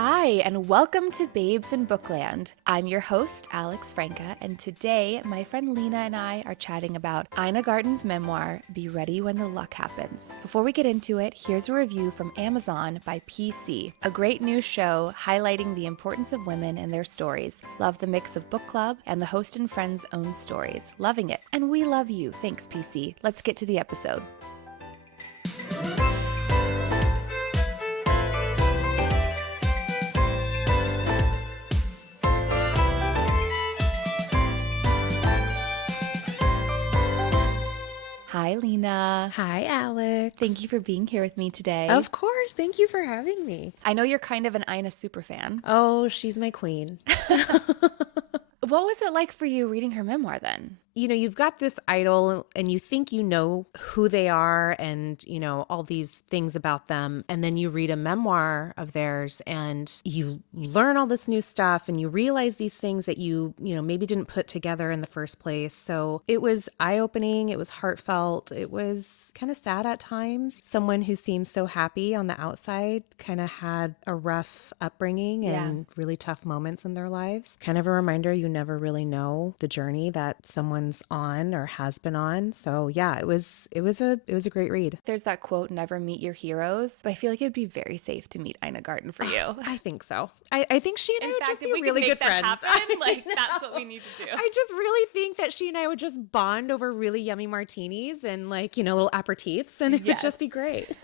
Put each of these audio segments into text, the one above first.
Hi, and welcome to Babes in Bookland. I'm your host, Alex Franca, and today my friend Lena and I are chatting about Ina Garten's memoir, Be Ready When the Luck Happens. Before we get into it, here's a review from Amazon by PC, a great new show highlighting the importance of women and their stories. Love the mix of book club and the host and friend's own stories. Loving it. And we love you. Thanks, PC. Let's get to the episode. Hi, Lena. Hi, Alex. Thank you for being here with me today. Of course. Thank you for having me. I know you're kind of an Ina superfan. Oh, she's my queen. What was it like for you reading her memoir then? You know, you've got this idol and you think you know who they are and, you know, all these things about them. And then you read a memoir of theirs and you learn all this new stuff and you realize these things that you maybe didn't put together in the first place. So it was eye-opening. It was heartfelt. It was kind of sad at times. Someone who seems so happy on the outside kind of had a rough upbringing and really tough moments in their lives. Kind of a reminder you never really know the journey that someone's on or has been on. So yeah, it was a great read. There's that quote, never meet your heroes, but I feel like it would be very safe to meet Ina Garten for you. I think so. I think she and I would just be really good friends. Happen, like that's what we need to do. I just really think that she and I would just bond over really yummy martinis and little aperitifs, and it would just be great.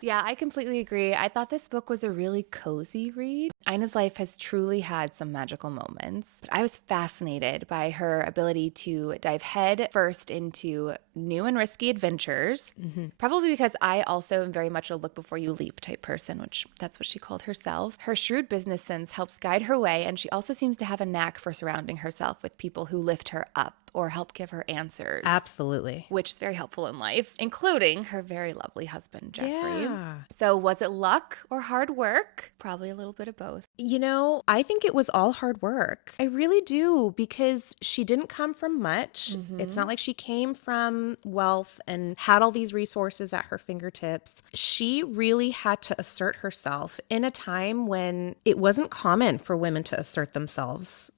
Yeah, I completely agree. I thought this book was a really cozy read. Ina's life has truly had some magical moments, but I was fascinated by her ability to dive head first into new and risky adventures, probably because I also am very much a look before you leap type person, which that's what she called herself. Her shrewd business sense helps guide her way, and she also seems to have a knack for surrounding herself with people who lift her up or help give her answers. Absolutely. Which is very helpful in life, including her very lovely husband, Jeffrey. Yeah. So was it luck or hard work? Probably a little bit of both. You know, I think it was all hard work. I really do, because she didn't come from much. It's not like she came from wealth and had all these resources at her fingertips. She really had to assert herself in a time when it wasn't common for women to assert themselves,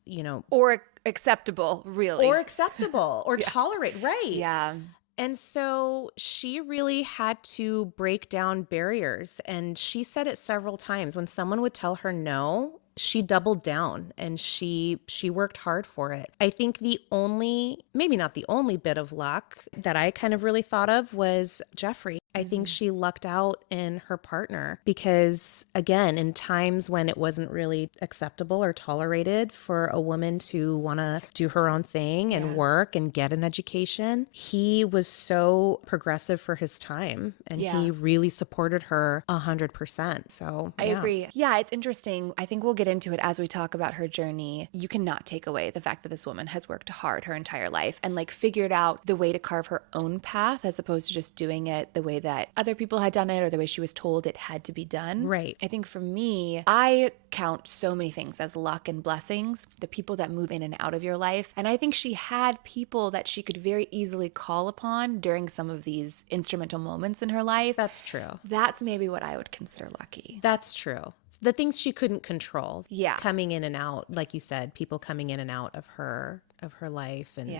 Or acceptable, really. Or acceptable or tolerate, right? Yeah. And so she really had to break down barriers. And she said it several times. When someone would tell her no, she doubled down and she worked hard for it. I think maybe not the only bit of luck that I kind of really thought of was Jeffrey. I think she lucked out in her partner because, again, in times when it wasn't really acceptable or tolerated for a woman to want to do her own thing and work and get an education, he was so progressive for his time and he really supported her 100%. So I agree. Yeah, it's interesting. I think we'll get into it as we talk about her journey. You cannot take away the fact that this woman has worked hard her entire life and figured out the way to carve her own path as opposed to just doing it the way that other people had done it or the way she was told it had to be done. Right. I think for me, I count so many things as luck and blessings, the people that move in and out of your life. And I think she had people that she could very easily call upon during some of these instrumental moments in her life. That's true. That's maybe what I would consider lucky. That's true. The things she couldn't control. Yeah. Coming in and out, like you said, people coming in and out of her life. And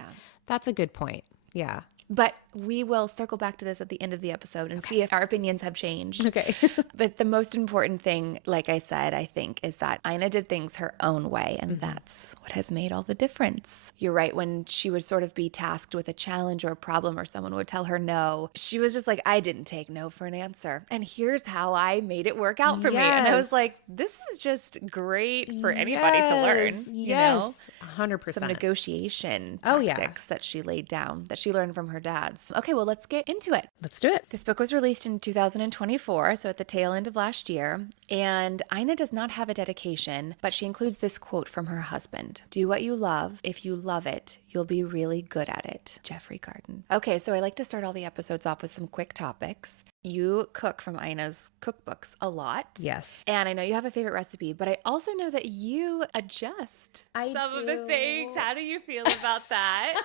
that's a good point. Yeah. But we will circle back to this at the end of the episode and see if our opinions have changed. Okay. But the most important thing, like I said, I think, is that Ina did things her own way, and that's what has made all the difference. You're right. When she would sort of be tasked with a challenge or a problem or someone would tell her no, she was just like, I didn't take no for an answer. And here's how I made it work out for me. And I was like, this is just great for anybody to learn. Yes. 100%. Some negotiation tactics that she laid down, that she learned from her dad's. Okay, well, let's get into it. Let's do it. This book was released in 2024, so at the tail end of last year, and Ina does not have a dedication, but she includes this quote from her husband. Do what you love. If you love it, you'll be really good at it. Jeffrey Garten. Okay, so I like to start all the episodes off with some quick topics. You cook from Ina's cookbooks a lot. Yes. And I know you have a favorite recipe, but I also know that you adjust some of the things. How do you feel about that?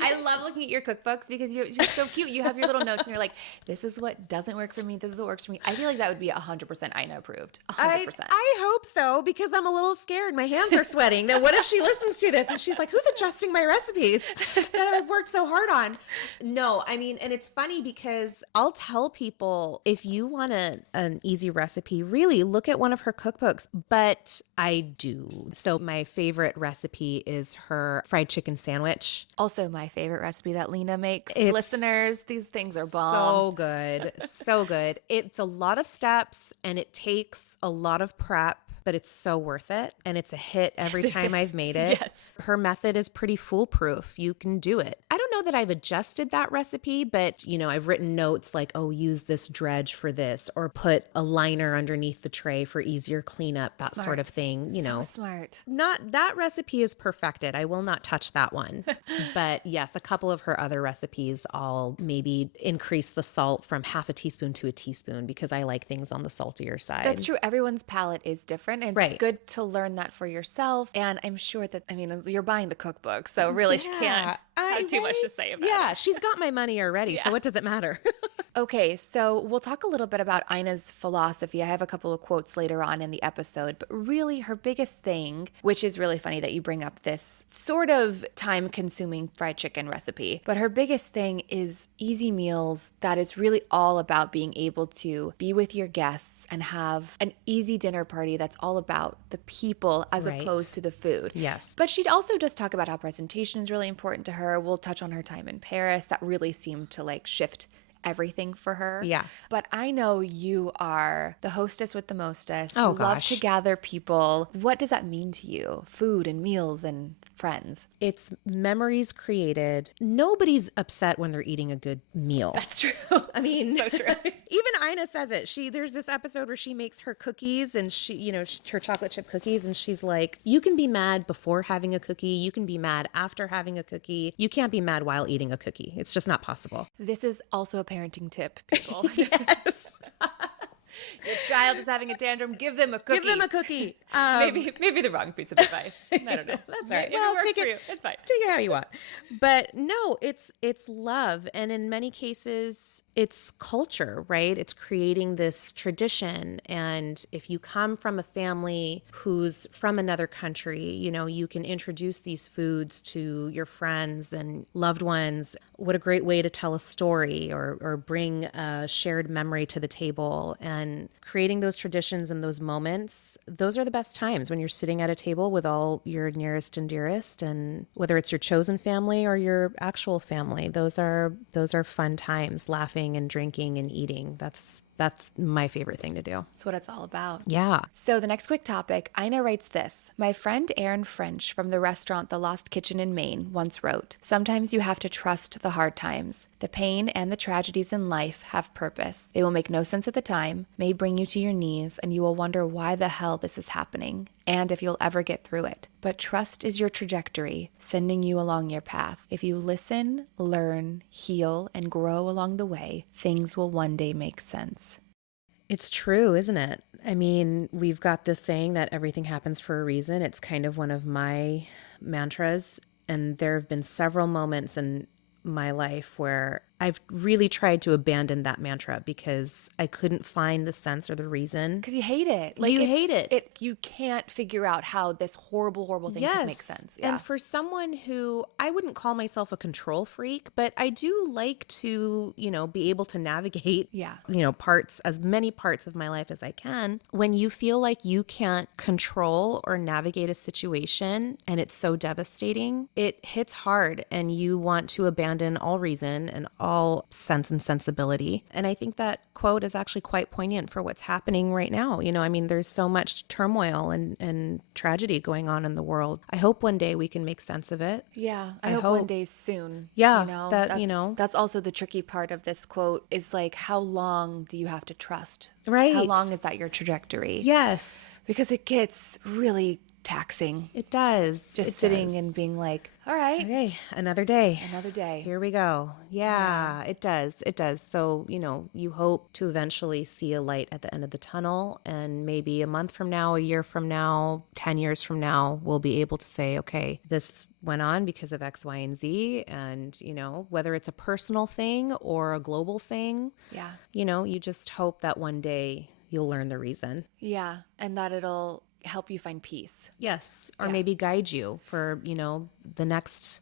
I love looking at your cookbooks because you're so cute. You have your little notes and you're like, this is what doesn't work for me. This is what works for me. I feel like that would be 100% Ina approved. 100%. I hope so, because I'm a little scared. My hands are sweating. Then what if she listens to this and she's like, who's adjusting my recipes that I've worked so hard on? No, I mean, and it's funny because I'll tell people, if you want an easy recipe, really look at one of her cookbooks. But I do. So my favorite recipe is her fried chicken sandwich. Also, my favorite recipe that Lena makes. It's Listeners, these things are bomb. so good. So good. It's a lot of steps and it takes a lot of prep, but it's so worth it. And it's a hit every time I've made it. Yes. Her method is pretty foolproof. You can do it. I don't know that I've adjusted that recipe, but I've written notes like, oh, use this dredge for this, or put a liner underneath the tray for easier cleanup, that Smart. sort of thing. So smart. Not that recipe is perfected. I will not touch that one. But yes, a couple of her other recipes, I'll maybe increase the salt from half a teaspoon to a teaspoon because I like things on the saltier side. That's true. Everyone's palate is different. And it's good to learn that for yourself. And I'm sure that, you're buying the cookbook, so really she can't have too much to say about it. Yeah, she's got my money already, so what does it matter? Okay, so we'll talk a little bit about Ina's philosophy. I have a couple of quotes later on in the episode, but really her biggest thing, which is really funny that you bring up this sort of time-consuming fried chicken recipe, but her biggest thing is easy meals that is really all about being able to be with your guests and have an easy dinner party that's all about the people as opposed to the food. Yes. But she also does talk about how presentation is really important to her. We'll touch on her time in Paris. That really seemed to shift everything for her. Yeah. But I know you are the hostess with the mostest. Oh, you love gosh. to gather people. What does that mean to you? Food and meals and friends. It's memories created. Nobody's upset when they're eating a good meal. That's true. I mean, so true. Even Ina says it. There's this episode where she makes her cookies and her chocolate chip cookies, and she's like, you can be mad before having a cookie. You can be mad after having a cookie. You can't be mad while eating a cookie. It's just not possible. This is also a parenting tip, people. Yes. Your child is having a tantrum. Give them a cookie. Give them a cookie. Maybe the wrong piece of advice. I don't know. That's all right. Well, Well, take for it. you. It's fine. Take it how you want. But no, it's love, and in many cases, it's culture, right? It's creating this tradition. And if you come from a family who's from another country, you can introduce these foods to your friends and loved ones. What a great way to tell a story or bring a shared memory to the table. And creating those traditions and those moments, those are the best times when you're sitting at a table with all your nearest and dearest, and whether it's your chosen family or your actual family, those are fun times, laughing and drinking and eating. That's my favorite thing to do. That's what it's all about. Yeah. So the next quick topic, Ina writes this. My friend Erin French from the restaurant The Lost Kitchen in Maine once wrote, sometimes you have to trust the hard times. The pain and the tragedies in life have purpose. They will make no sense at the time, may bring you to your knees, and you will wonder why the hell this is happening, and if you'll ever get through it. But trust is your trajectory, sending you along your path. If you listen, learn, heal, and grow along the way, things will one day make sense. It's true, isn't it? I mean, we've got this saying that everything happens for a reason. It's kind of one of my mantras. And there have been several moments in my life where I've really tried to abandon that mantra because I couldn't find the sense or the reason. Because you hate it. You hate it. You can't figure out how this horrible, horrible thing could make sense. Yeah. And for someone who, I wouldn't call myself a control freak, but I do like to, be able to navigate, as many parts of my life as I can. When you feel like you can't control or navigate a situation and it's so devastating, it hits hard and you want to abandon all reason and all sense and sensibility. And I think that quote is actually quite poignant for what's happening right now. There's so much turmoil and tragedy going on in the world. I hope one day we can make sense of it. Yeah, I hope one day soon. Yeah, that's also the tricky part of this quote is how long do you have to trust? Right. How long is that your trajectory? Yes. Because it gets really taxing. It does. Just It sitting does. and being like, all right, Okay, another day. another day. Here we go. Yeah, it does. It does. So, you hope to eventually see a light at the end of the tunnel. And maybe a month from now, a year from now, 10 years from now, we'll be able to say, okay, this went on because of X, Y, and Z. And, whether it's a personal thing or a global thing, Yeah. you just hope that one day you'll learn the reason. Yeah. And that it'll help you find peace. Yes. Or Yeah. maybe guide you for, the next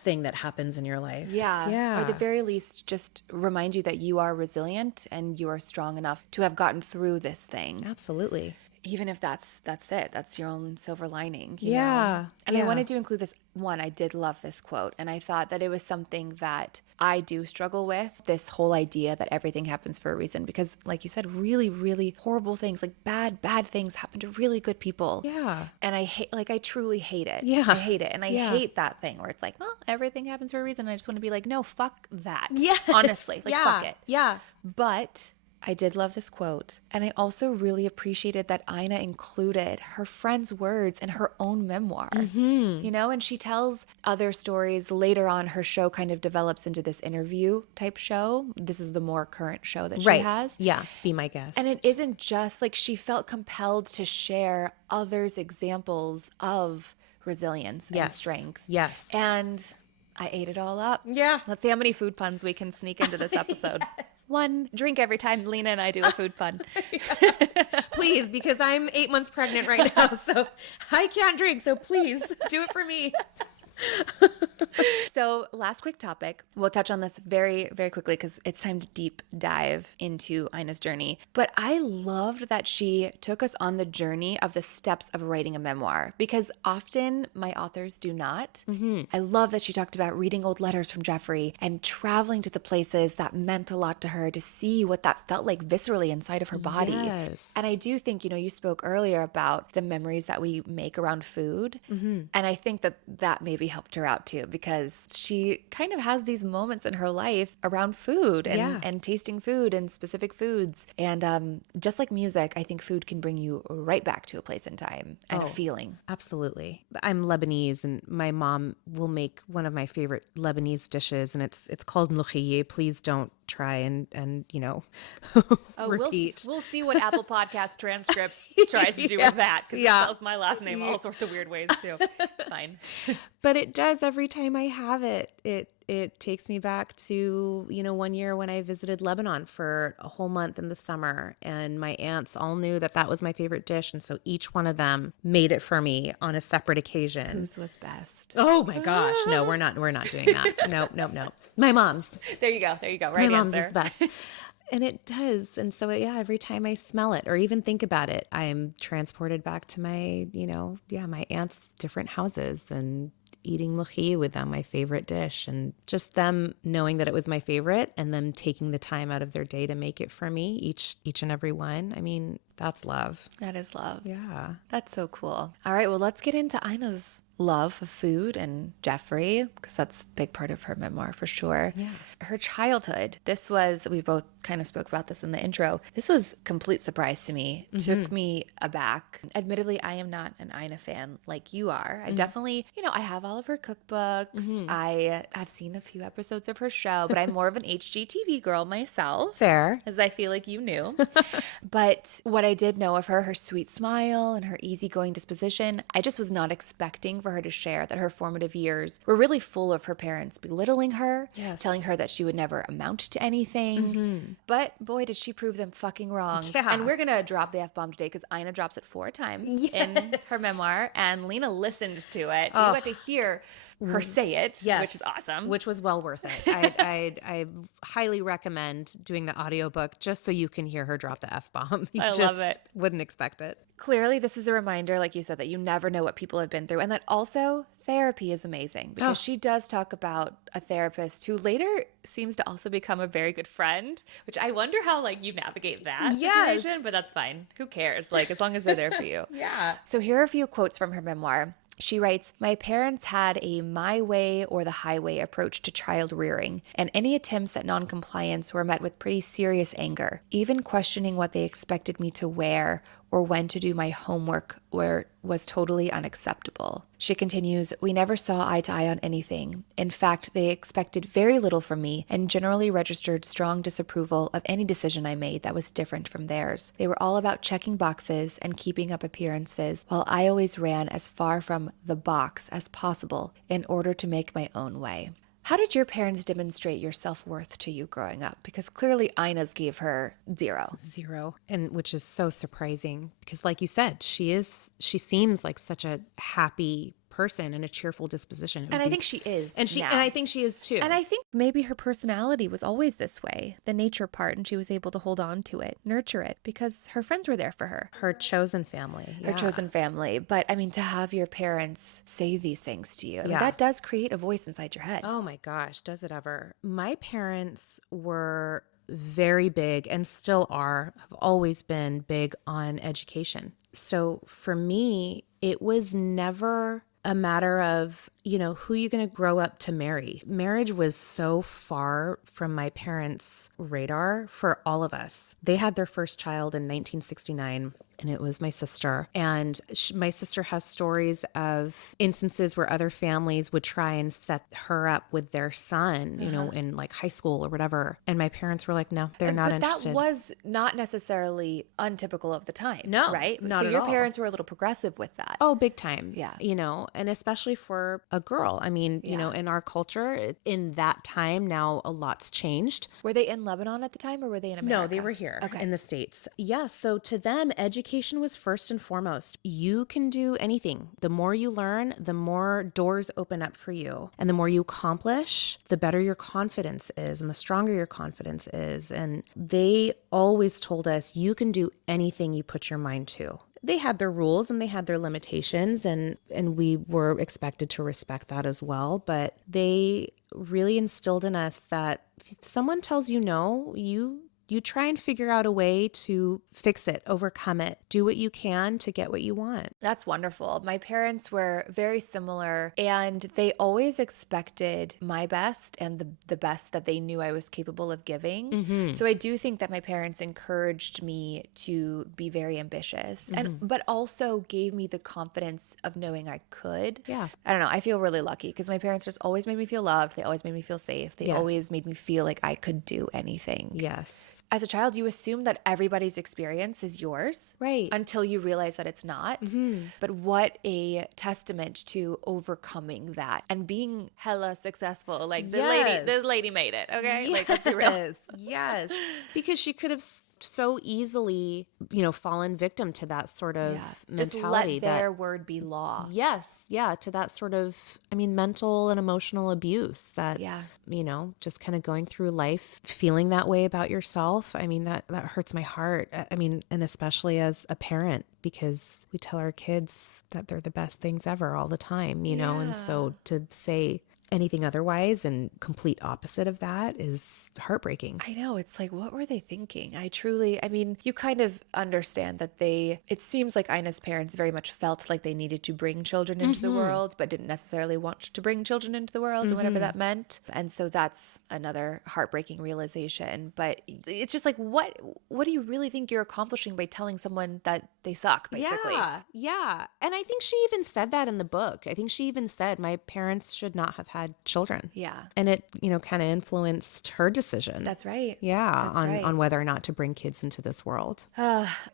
thing that happens in your life. Yeah. Yeah. Or at the very least, just remind you that you are resilient and you are strong enough to have gotten through this thing. Absolutely. Even if that's it. That's your own silver lining. You Yeah. know? And I Yeah. wanted to include this one. I did love this quote. And I thought that it was something that I do struggle with, this whole idea that everything happens for a reason. Because like you said, really, really horrible things, like bad things happen to really good people. Yeah. And I truly hate it. Yeah. I hate it. And I Yeah. hate that thing where it's like, well, everything happens for a reason. I just want to be like, no, fuck that. Yes. Honestly, like, Yeah. fuck it. Yeah. But I did love this quote. And I also really appreciated that Ina included her friend's words in her own memoir. And she tells other stories later on. Her show kind of develops into this interview type show. This is the more current show that she has. Yeah. Be my guest. And it isn't just like she felt compelled to share others' examples of resilience and strength. Yes. And I ate it all up. Yeah. Let's see how many food puns we can sneak into this episode. One drink every time Lena and I do a food pun. Please, because I'm 8 months pregnant right now, so I can't drink. So please do it for me. So last quick topic. We'll touch on this very, very quickly because it's time to deep dive into Ina's journey. But I loved that she took us on the journey of the steps of writing a memoir because often my authors do not. I love that she talked about reading old letters from Jeffrey and traveling to the places that meant a lot to her to see what that felt like viscerally inside of her body. Yes. And I do think, you spoke earlier about the memories that we make around food. And I think that maybe helped her out too, because she kind of has these moments in her life around food and tasting food and specific foods. And just like music, I think food can bring you right back to a place in time and a feeling. Absolutely. I'm Lebanese, and my mom will make one of my favorite Lebanese dishes, and it's called mloukhiyeh. Please don't try and repeat. We'll see what Apple Podcast transcripts tries to do with that. Because it spells my last name all sorts of weird ways too. It's fine. But it does every time I have it. It takes me back to, 1 year when I visited Lebanon for a whole month in the summer, and my aunts all knew that was my favorite dish. And so each one of them made it for me on a separate occasion. Whose was best? Oh my gosh. No, we're not doing that. No. My mom's. There you go. Right My mom's answer. is best. And it does. And so, every time I smell it or even think about it, I'm transported back to my, my aunt's different houses and eating mloukhiyeh with them, my favorite dish, and just them knowing that it was my favorite and them taking the time out of their day to make it for me, each and every one. I mean, that's love. That is love. Yeah. That's so cool. All right, well, let's get into Ina's love of food and Jeffrey, because that's a big part of her memoir for sure. Yeah. Her childhood, we both kind of spoke about this in the intro. This was a complete surprise to me. Took me aback. Admittedly, I am not an Ina fan like you are. I definitely, I have all of her cookbooks. I have seen a few episodes of her show, but I'm more of an HGTV girl myself. Fair. As I feel like you knew. But what I did know of her sweet smile and her easygoing disposition, I just was not expecting for her to share that her formative years were really full of her parents belittling her, telling her that she would never amount to anything. But boy, did she prove them fucking wrong. Yeah. And we're going to drop the F-bomb today because Ina drops it 4 times in her memoir, and Lena listened to it. So you got to hear her say it, which is awesome. Which was well worth it. I highly recommend doing the audiobook just so you can hear her drop the F-bomb. You love it. Wouldn't expect it. Clearly, this is a reminder, like you said, that you never know what people have been through, and that also therapy is amazing because she does talk about a therapist who later seems to also become a very good friend, which I wonder how you navigate that situation, but that's fine. Who cares? As long as they're there for you. Yeah. So here are a few quotes from her memoir. She writes, "My parents had a my way or the highway approach to child rearing, and any attempts at noncompliance were met with pretty serious anger, even questioning what they expected me to wear or when to do my homework was totally unacceptable. She continues, we never saw eye to eye on anything. In fact, they expected very little from me and generally registered strong disapproval of any decision I made that was different from theirs. They were all about checking boxes and keeping up appearances, while I always ran as far from the box as possible in order to make my own way. How did your parents demonstrate your self-worth to you growing up? Because clearly Ina's gave her 0. 0. And which is so surprising because like you said, she seems like such a happy person and a cheerful disposition. And I think she is. And I think she is too. And I think maybe her personality was always this way, the nature part, and she was able to hold on to it, nurture it, because her friends were there for her. Her chosen family. Her chosen family. But I mean, to have your parents say these things to you, I mean, that does create a voice inside your head. Oh my gosh, does it ever? My parents were very big and still have always been big on education. So for me, it was never a matter of, who you're going to grow up to marry. Marriage was so far from my parents' radar for all of us. They had their first child in 1969, and it was my sister. And my sister has stories of instances where other families would try and set her up with their son, in like high school or whatever. And my parents were like, no, they're not interested. But that was not necessarily untypical of the time. No, right? not so at your all. Parents were a little progressive with that. Oh, big time. Yeah. And especially for a girl. I mean, in our culture, in that time, now a lot's changed. Were they in Lebanon at the time or were they in America? No, they were here in the States. Yeah. So to them, education was first and foremost. You can do anything. The more you learn, the more doors open up for you. And the more you accomplish, the better your confidence is and the stronger your confidence is. And they always told us, you can do anything you put your mind to. They had their rules and they had their limitations and we were expected to respect that as well. But they really instilled in us that if someone tells you no, you try and figure out a way to fix it, overcome it, do what you can to get what you want. That's wonderful. My parents were very similar and they always expected my best and the best that they knew I was capable of giving. Mm-hmm. So I do think that my parents encouraged me to be very ambitious but also gave me the confidence of knowing I could. Yeah. I don't know. I feel really lucky because my parents just always made me feel loved. They always made me feel safe. They always made me feel like I could do anything. Yes. As a child, you assume that everybody's experience is yours. Right. Until you realize that it's not. Mm-hmm. But what a testament to overcoming that and being hella successful. Like this lady made it. Okay. Yes. Like, let's be real. Yes. Because she could have so easily, fallen victim to that sort of mentality. Just let their word be law. Yes. Yeah. To that sort of, mental and emotional abuse that, just kind of going through life, feeling that way about yourself. That hurts my heart. And especially as a parent, because we tell our kids that they're the best things ever all the time, and so to say anything otherwise and complete opposite of that is heartbreaking. I know. It's like, what were they thinking? You kind of understand that it seems like Ina's parents very much felt like they needed to bring children into the world, but didn't necessarily want to bring children into the world and whatever that meant. And so that's another heartbreaking realization. But it's just like, what do you really think you're accomplishing by telling someone that they suck, basically? Yeah. And I think she even said that in the book. I think she even said, my parents should not have had children. Yeah. And it, kind of influenced her decision. That's right. Yeah. On whether or not to bring kids into this world.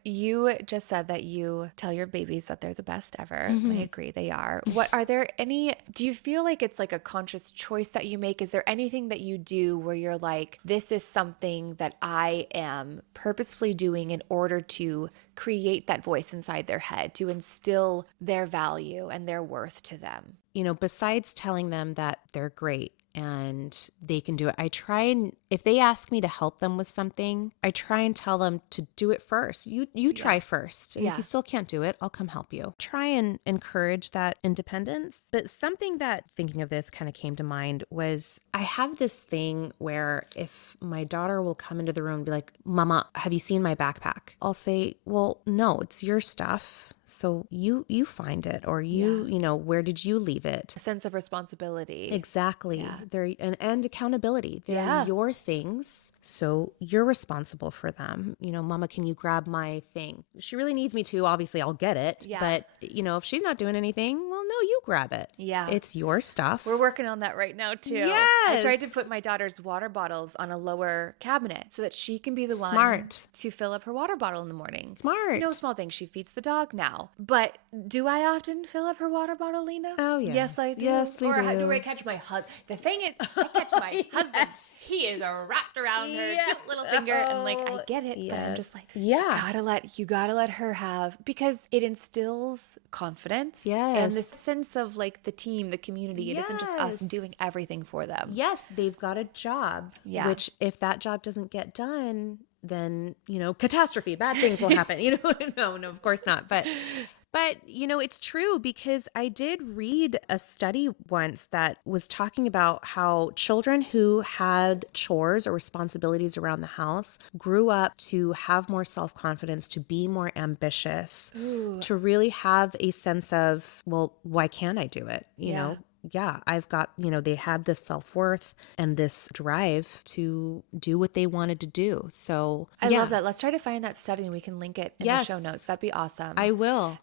You just said that you tell your babies that they're the best ever. I agree. They are. Do you feel like it's like a conscious choice that you make? Is there anything that you do where you're like, this is something that I am purposefully doing in order to create that voice inside their head, to instill their value and their worth to them? Besides telling them that they're great and they can do it, I try and, if they ask me to help them with something, I try and tell them to do it first. You try first. And if you still can't do it, I'll come help you. Try and encourage that independence. But something that, thinking of this, kind of came to mind was I have this thing where if my daughter will come into the room and be like, Mama, have you seen my backpack? I'll say, well, no, it's your stuff. So you find it, or you know, where did you leave it? A sense of responsibility. Exactly. Yeah. They're and accountability. They're your things. So you're responsible for them. You know, Mama, can you grab my thing? She really needs me to. Obviously, I'll get it. Yeah. But, you know, if she's not doing anything, well, no, you grab it. Yeah. It's your stuff. We're working on that right now, too. Yes. I tried to put my daughter's water bottles on a lower cabinet so that she can be the one to fill up her water bottle in the morning. Smart. You know, small thing. She feeds the dog now. But do I often fill up her water bottle, Lena? Oh, yes. Yes, I do. Yes, we or do. do I catch my husband? The thing is, I catch my husband. He is wrapped around her cute little finger, and like I get it, but I'm just like, you gotta let her have, because it instills confidence, and this sense of like the team, the community. It isn't just us doing everything for them. Yes, they've got a job. Which if that job doesn't get done, then, you know, catastrophe, bad things will happen. You know, no, of course not. But, you know, it's true, because I did read a study once that was talking about how children who had chores or responsibilities around the house grew up to have more self-confidence, to be more ambitious, to really have a sense of, well, why can't I do it? You know? Yeah, I've got, you know, they had this self-worth and this drive to do what they wanted to do. So I love that. Let's try to find that study and we can link it in the show notes. That'd be awesome. I will.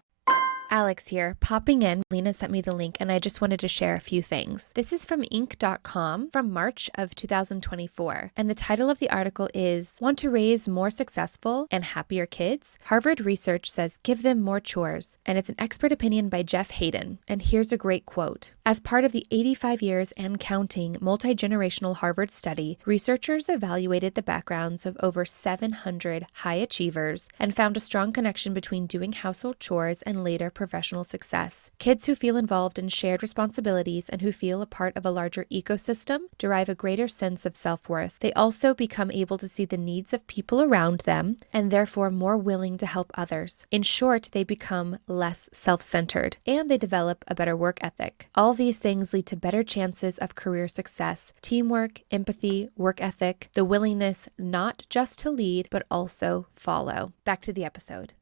Alex here, popping in. Lena sent me the link and I just wanted to share a few things. This is from Inc.com from March of 2024. And the title of the article is, Want to Raise More Successful and Happier Kids? Harvard research says give them more chores. And it's an expert opinion by Jeff Hayden. And here's a great quote. As part of the 85 years and counting multi-generational Harvard study, researchers evaluated the backgrounds of over 700 high achievers and found a strong connection between doing household chores and later professional success. Kids who feel involved in shared responsibilities and who feel a part of a larger ecosystem derive a greater sense of self-worth. They also become able to see the needs of people around them and therefore more willing to help others. In short, they become less self-centered and they develop a better work ethic. All these things lead to better chances of career success, teamwork, empathy, work ethic, the willingness not just to lead, but also follow. Back to the episode.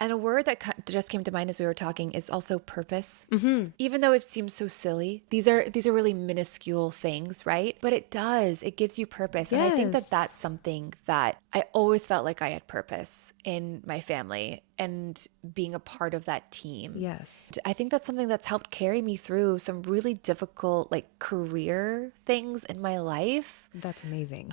And a word that just came to mind as we were talking is also purpose. Mm-hmm. Even though it seems so silly, these are really minuscule things, right? But it gives you purpose. Yes. And I think that that's something that I always felt like I had purpose in my family and being a part of that team. Yes. I think that's something that's helped carry me through some really difficult like career things in my life. That's amazing.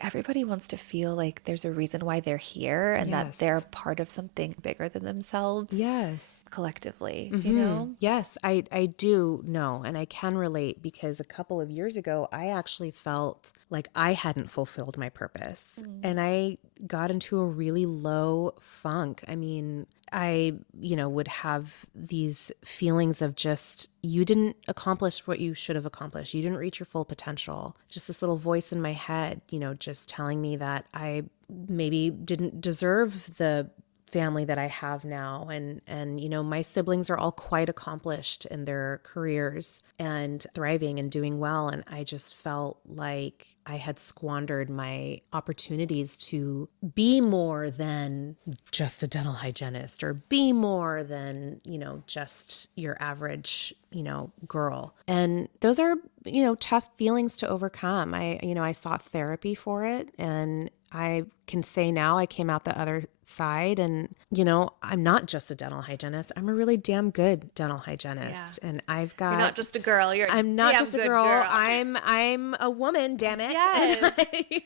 Everybody wants to feel like there's a reason why they're here and that they're part of something bigger than themselves. Yes. Collectively, you know? Yes, I do know. And I can relate, because a couple of years ago, I actually felt like I hadn't fulfilled my purpose. And I got into a really low funk. I mean, I, would have these feelings of just, you didn't accomplish what you should have accomplished. You didn't reach your full potential. Just this little voice in my head, just telling me that I maybe didn't deserve the family that I have now. And my siblings are all quite accomplished in their careers and thriving and doing well. And I just felt like I had squandered my opportunities to be more than just a dental hygienist, or be more than, just your average, girl. And those are, tough feelings to overcome. I sought therapy for it, and I can say now I came out the other side, and, I'm not just a dental hygienist. I'm a really damn good dental hygienist. Yeah. And I've got... You're not just a girl. I'm not just a girl. I'm a woman, damn it. Yes.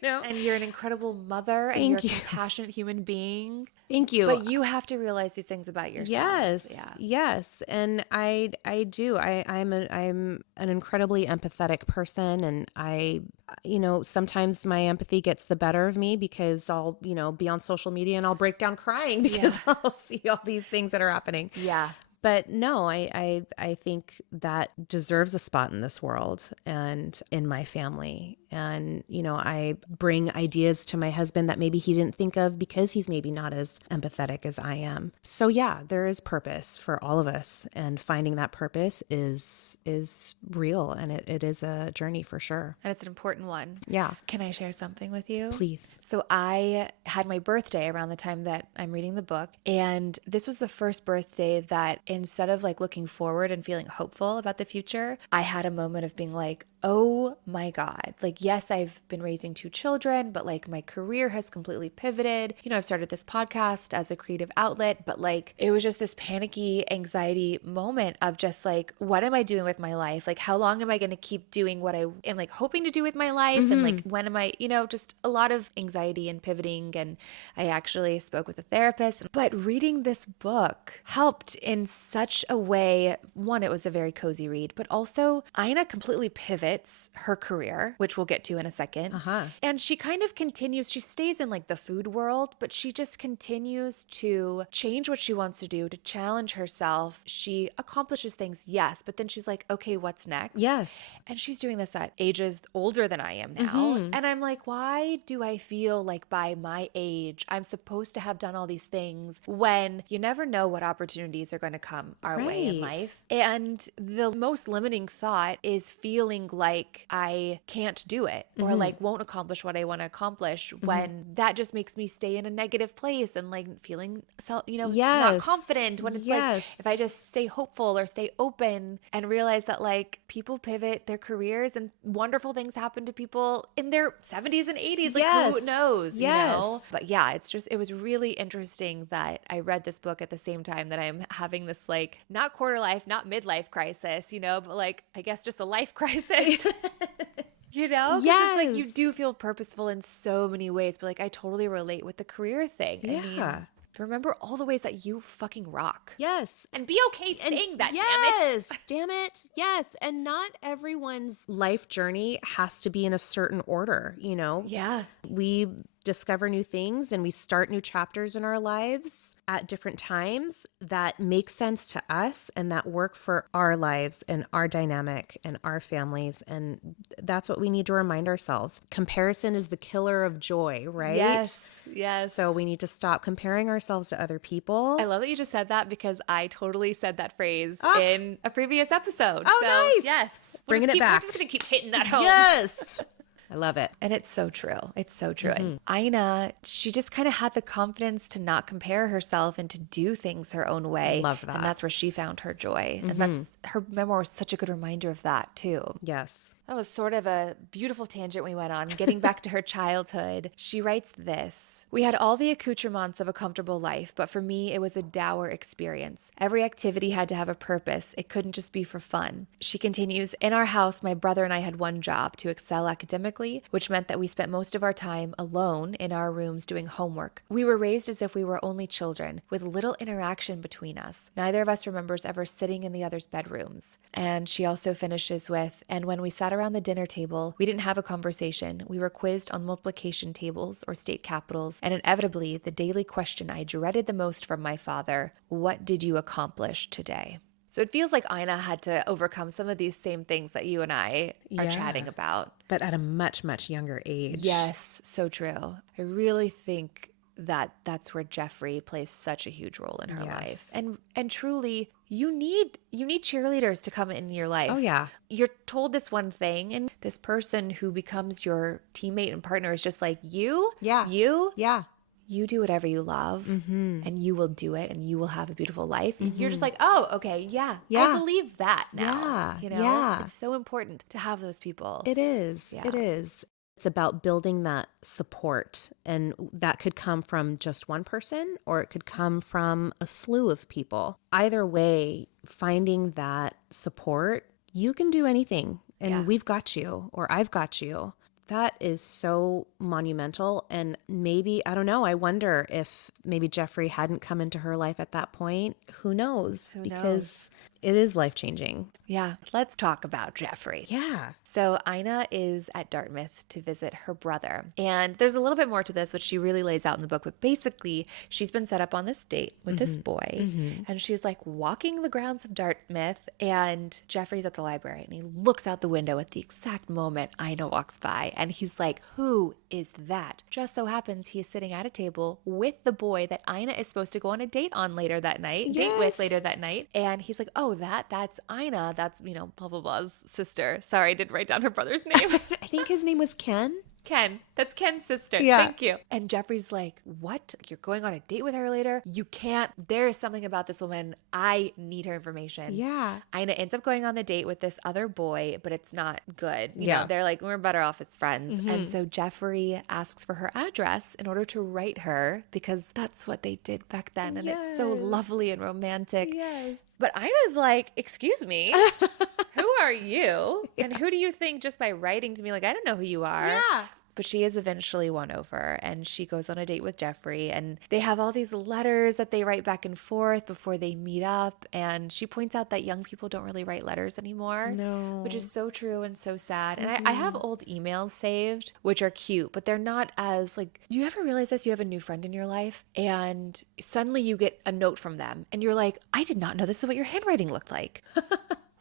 And you're an incredible mother, and you're a compassionate human being. Thank you. But you have to realize these things about yourself. Yes. Yeah. Yes. And I do. I'm an incredibly empathetic person, and I sometimes my empathy gets the better of me, because I'll, be on social media and I'll break down crying because I'll see all these things that are happening. Yeah. But no, I think that deserves a spot in this world and in my family. And, you know, I bring ideas to my husband that maybe he didn't think of because he's maybe not as empathetic as I am. So yeah, there is purpose for all of us. And finding that purpose is real. And it is a journey for sure. And it's an important one. Yeah. Can I share something with you? Please. So I had my birthday around the time that I'm reading the book. And this was the first birthday that instead of like looking forward and feeling hopeful about the future, I had a moment of being like, oh my God. Like, yes, I've been raising 2 children, but like my career has completely pivoted. You know, I've started this podcast as a creative outlet, but like it was just this panicky anxiety moment of just like, what am I doing with my life? Like, how long am I going to keep doing what I am like hoping to do with my life? And like, when am I, you know, just a lot of anxiety and pivoting. And I actually spoke with a therapist, but reading this book helped in such a way. One, it was a very cozy read, but also Ina completely pivots her career, which we'll get to in a second. And she kind of continues, she stays in like the food world, but she just continues to change what she wants to do, to challenge herself. She accomplishes things, yes, but then she's like, okay, what's next? Yes. And she's doing this at ages older than I am now. And I'm like, why do I feel like by my age, I'm supposed to have done all these things when you never know what opportunities are going to come our way in life? And the most limiting thought is feeling like I can't do it or like won't accomplish what I want to accomplish when that just makes me stay in a negative place and like feeling not confident when it's like, if I just stay hopeful or stay open and realize that like people pivot their careers and wonderful things happen to people in their 70s and 80s. Like who knows, you know? But yeah, it was really interesting that I read this book at the same time that I'm having this like not quarter life, not midlife crisis, you know, but like I guess just a life crisis. You know? Yes. It's like you do feel purposeful in so many ways, but like I totally relate with the career thing. Yeah. I mean, remember all the ways that you fucking rock. Yes. And be okay saying that, damn it. Damn it. Yes. And not everyone's life journey has to be in a certain order, you know? Yeah. We discover new things and we start new chapters in our lives at different times that make sense to us and that work for our lives and our dynamic and our families. And that's what we need to remind ourselves. Comparison is the killer of joy, right? Yes. So we need to stop comparing ourselves to other people. I love that you just said that because I totally said that phrase in a previous episode. Oh, so, nice. Yes. Bringing it back. We're just going to keep hitting that home. Yes. I love it. And it's so true. It's so true. And Ina, she just kind of had the confidence to not compare herself and to do things her own way. Love that. And that's where she found her joy. And that's her memoir was such a good reminder of that too. Yes. That was sort of a beautiful tangent we went on. Getting back to her childhood, she writes this. We had all the accoutrements of a comfortable life, but for me, it was a dour experience. Every activity had to have a purpose. It couldn't just be for fun. She continues, in our house, my brother and I had one job, to excel academically, which meant that we spent most of our time alone in our rooms doing homework. We were raised as if we were only children, with little interaction between us. Neither of us remembers ever sitting in the other's bedrooms. And she also finishes with, and when we sat around the dinner table, we didn't have a conversation. We were quizzed on multiplication tables or state capitals, and inevitably, the daily question I dreaded the most from my father, what did you accomplish today? So it feels like Ina had to overcome some of these same things that you and I are chatting about. But at a much, much younger age. Yes, so true. I really think that that's where Jeffrey plays such a huge role in her life. And truly, you need cheerleaders to come in your life. Oh, yeah. You're told this one thing, and this person who becomes your teammate and partner is just like, you do whatever you love and you will do it and you will have a beautiful life. You're just like, oh, okay, I believe that now. It's so important to have those people. It is. It is. It's about building that support, and that could come from just one person or it could come from a slew of people. Either way, finding that support, you can do anything and we've got you or I've got you. That is so monumental. And maybe, I don't know, I wonder if maybe Jeffrey hadn't come into her life at that point. Who knows? Because It is life-changing. Yeah. Let's talk about Jeffrey. Yeah. So Ina is at Dartmouth to visit her brother. And there's a little bit more to this, which she really lays out in the book. But basically, she's been set up on this date with this boy. And she's like walking the grounds of Dartmouth. And Jeffrey's at the library. And he looks out the window at the exact moment Ina walks by. And he's like, who is that? Just so happens he is sitting at a table with the boy that Ina is supposed to go on a date on later that night. Date with later that night. And he's like, oh, that's Ina. That's, blah, blah, blah's sister. Sorry, I didn't write down her brother's name. I think his name was Ken. Ken. That's Ken's sister. Yeah. Thank you. And Jeffrey's like, what? You're going on a date with her later? You can't. There is something about this woman. I need her information. Yeah. Ina ends up going on the date with this other boy, but it's not good. You Yeah. know, they're like, we're better off as friends. And so Jeffrey asks for her address in order to write her because that's what they did back then. And it's so lovely and romantic. Yes. But Ina's like, excuse me, who are you? And who do you think just by writing to me, like, I don't know who you are. Yeah. But she is eventually won over and she goes on a date with Jeffrey and they have all these letters that they write back and forth before they meet up. And she points out that young people don't really write letters anymore. No. Which is so true and so sad. And I have old emails saved, which are cute, but they're not as like, do you ever realize this? You have a new friend in your life and suddenly you get a note from them and you're like, I did not know this is what your handwriting looked like.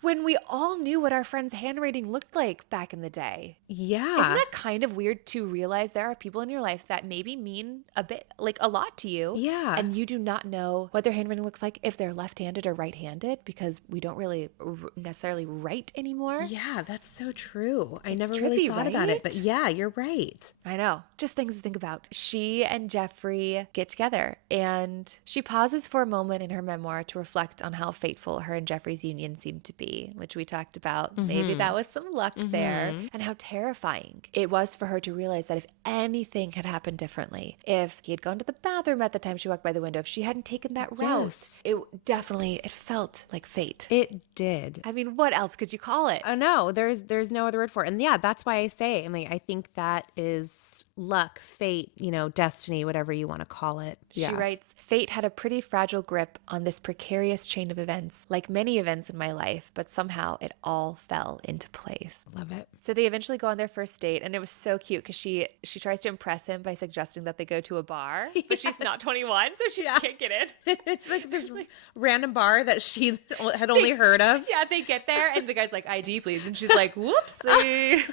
When we all knew what our friend's handwriting looked like back in the day. Yeah. Isn't that kind of weird to realize there are people in your life that maybe mean a bit, like a lot to you? Yeah. And you do not know what their handwriting looks like if they're left-handed or right-handed because we don't really necessarily write anymore. Yeah, that's so true. I never trippy, really thought about it, right? but yeah, you're right. I know. Just things to think about. She and Jeffrey get together and she pauses for a moment in her memoir to reflect on how fateful her and Jeffrey's union seemed to be, which we talked about. Maybe that was some luck there. And how terrifying it was for her to realize that if anything had happened differently, if he had gone to the bathroom at the time she walked by the window, if she hadn't taken that route, it felt like fate. It did. I mean, what else could you call it? Oh no, there's no other word for it. And yeah, that's why I say, I think that is luck, fate, destiny, whatever you want to call it. She writes, fate had a pretty fragile grip on this precarious chain of events, like many events in my life, but somehow it all fell into place. Love it. So they eventually go on their first date, and it was so cute because she tries to impress him by suggesting that they go to a bar, but she's not 21, so she can't get in. It's like this random bar that she had only heard of. Yeah, they get there, and the guy's like, ID, please. And she's like, whoopsie.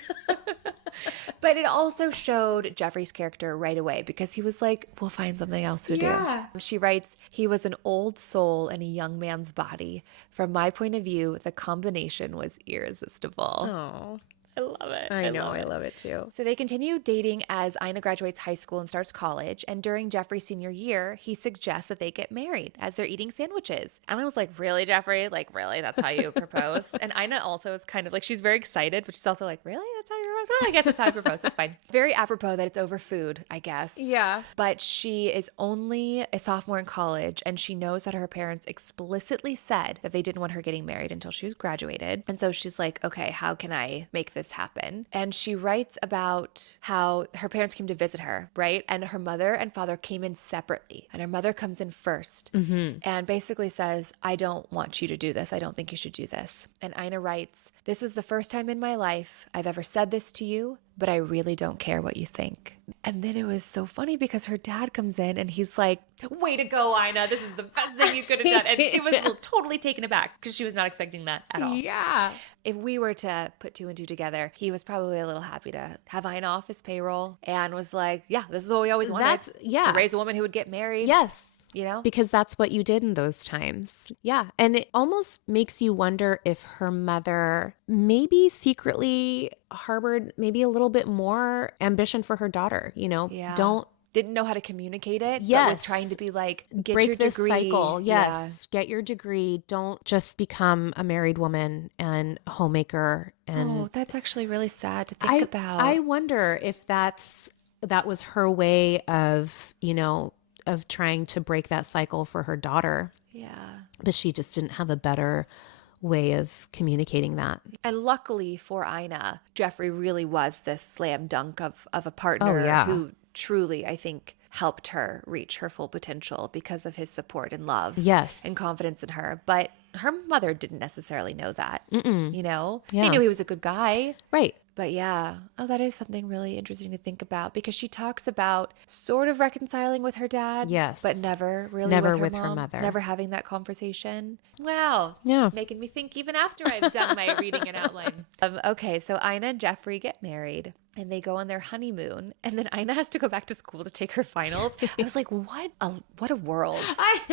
But it also showed Jeffrey's character right away because he was like, we'll find something else to do. She writes, he was an old soul in a young man's body. From my point of view, the combination was irresistible. Oh. I love it. I know. I love it too. So they continue dating as Ina graduates high school and starts college. And during Jeffrey's senior year, he suggests that they get married as they're eating sandwiches. And I was like, really, Jeffrey? Like, really? That's how you propose? And Ina also is kind of like, she's very excited, but she's also like, really? That's how you propose? Well, I guess that's how I propose. That's fine. Very apropos that it's over food, I guess. Yeah. But she is only a sophomore in college, and she knows that her parents explicitly said that they didn't want her getting married until she was graduated. And so she's like, okay, how can I make this happen? And she writes about how her parents came to visit her, right? And her mother and father came in separately, and her mother comes in first and basically says, I don't want you to do this. I don't think you should do this. And Ina writes, this was the first time in my life I've ever said this to you, but I really don't care what you think. And then it was so funny because her dad comes in and he's like, way to go, Ina. This is the best thing you could have done. And she was totally taken aback because she was not expecting that at all. Yeah. If we were to put two and two together, he was probably a little happy to have Ina off his payroll and was like, yeah, this is what we always wanted. To raise a woman who would get married. Yes. Because that's what you did in those times. Yeah. And it almost makes you wonder if her mother maybe secretly harbored maybe a little bit more ambition for her daughter, didn't know how to communicate it, yes, but was trying to be like, get break your this degree. Cycle. Yes. Get your degree. Don't just become a married woman and a homemaker. And that's actually really sad to think about. I wonder if that was her way of, of trying to break that cycle for her daughter. Yeah. But she just didn't have a better way of communicating that. And luckily for Ina, Jeffrey really was this slam dunk of a partner who truly, I think, helped her reach her full potential because of his support and love Yes. and confidence in her. But her mother didn't necessarily know that, you know? Yeah. They knew he was a good guy. Right. But yeah, oh, that is something really interesting to think about because she talks about sort of reconciling with her dad. Yes. But never really Never with her with her mom. mother. Never having that conversation. Wow. Yeah. Making me think even after I've done my reading and outline. Okay, so Ina and Jeffrey get married. And they go on their honeymoon, and then Ina has to go back to school to take her finals. I was like, what a world,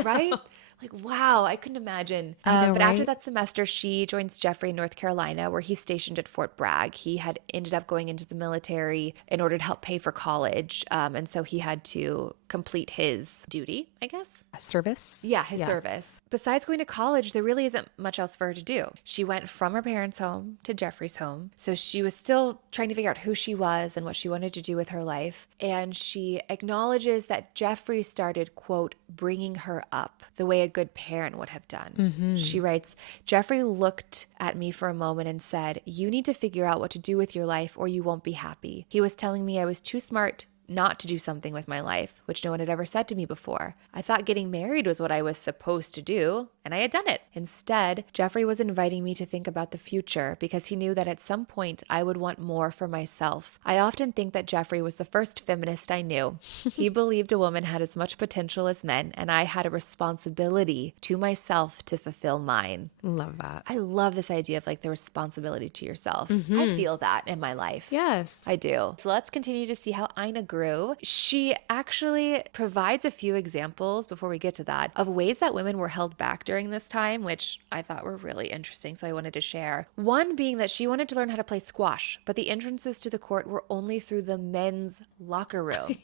right? Like, wow, I couldn't imagine. But after that semester, she joins Jeffrey in North Carolina, where he's stationed at Fort Bragg. He had ended up going into the military in order to help pay for college. And so he had to complete his duty, I guess. Service? Yeah, his service. Besides going to college, there really isn't much else for her to do. She went from her parents' home to Jeffrey's home. So she was still trying to figure out who she was and what she wanted to do with her life. And she acknowledges that Jeffrey started, quote, bringing her up the way a good parent would have done. She writes, Jeffrey looked at me for a moment and said, you need to figure out what to do with your life or you won't be happy. He was telling me I was too smart not to do something with my life, which no one had ever said to me before. I thought getting married was what I was supposed to do, and I had done it. Instead, Jeffrey was inviting me to think about the future because he knew that at some point I would want more for myself. I often think that Jeffrey was the first feminist I knew. He believed a woman had as much potential as men, and I had a responsibility to myself to fulfill mine. Love that. I love this idea of like the responsibility to yourself. I feel that in my life. Yes. I do. So let's continue to see how Ina grew. She actually provides a few examples before we get to that of ways that women were held back during this time, which I thought were really interesting. So I wanted to share. One being that she wanted to learn how to play squash, but the entrances to the court were only through the men's locker room.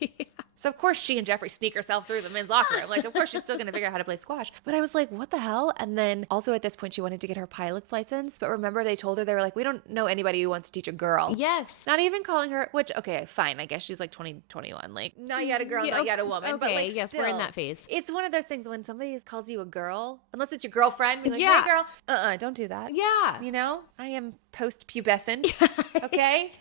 So of course she and Jeffrey sneak herself through the men's locker room. Like, of course she's still going to figure out how to play squash. But I was like, what the hell? And then also at this point, she wanted to get her pilot's license. But remember they told her, they were like, we don't know anybody who wants to teach a girl. Yes. Not even calling her, which, okay, fine. I guess she's like 20, 21. Like, not yet a girl, not yet a woman. Okay, but like, yes, still, we're in that phase. It's one of those things when somebody calls you a girl, unless it's your girlfriend, be like, Yeah. hey girl, don't do that. Yeah. You know, I am post-pubescent, okay?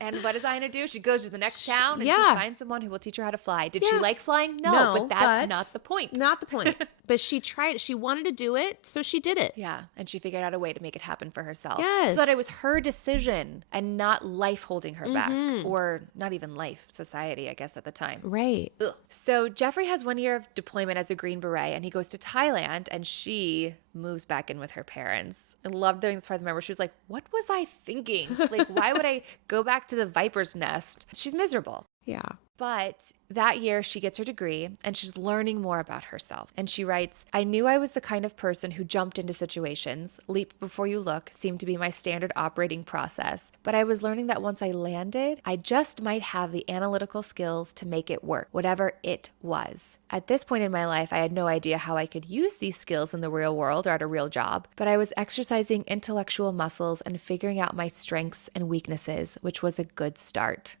And what does Ina do? She goes to the next town and she finds someone who will teach her how to fly. Did she like flying? No, but that's not the point. Not the point. But she tried. She wanted to do it, so she did it. Yeah, and she figured out a way to make it happen for herself. Yes. So that it was her decision and not life holding her back, or not even life, society, I guess, at the time. Right. Ugh. So Jeffrey has 1 year of deployment as a Green Beret, and he goes to Thailand, and she moves back in with her parents. I love during this part of the memoir. She was like, what was I thinking? Like, why would I go back to the viper's nest? She's miserable. Yeah. But that year, she gets her degree and she's learning more about herself. And she writes, I knew I was the kind of person who jumped into situations. Leap before you look seemed to be my standard operating process. But I was learning that once I landed, I just might have the analytical skills to make it work, whatever it was. At this point in my life, I had no idea how I could use these skills in the real world or at a real job. But I was exercising intellectual muscles and figuring out my strengths and weaknesses, which was a good start.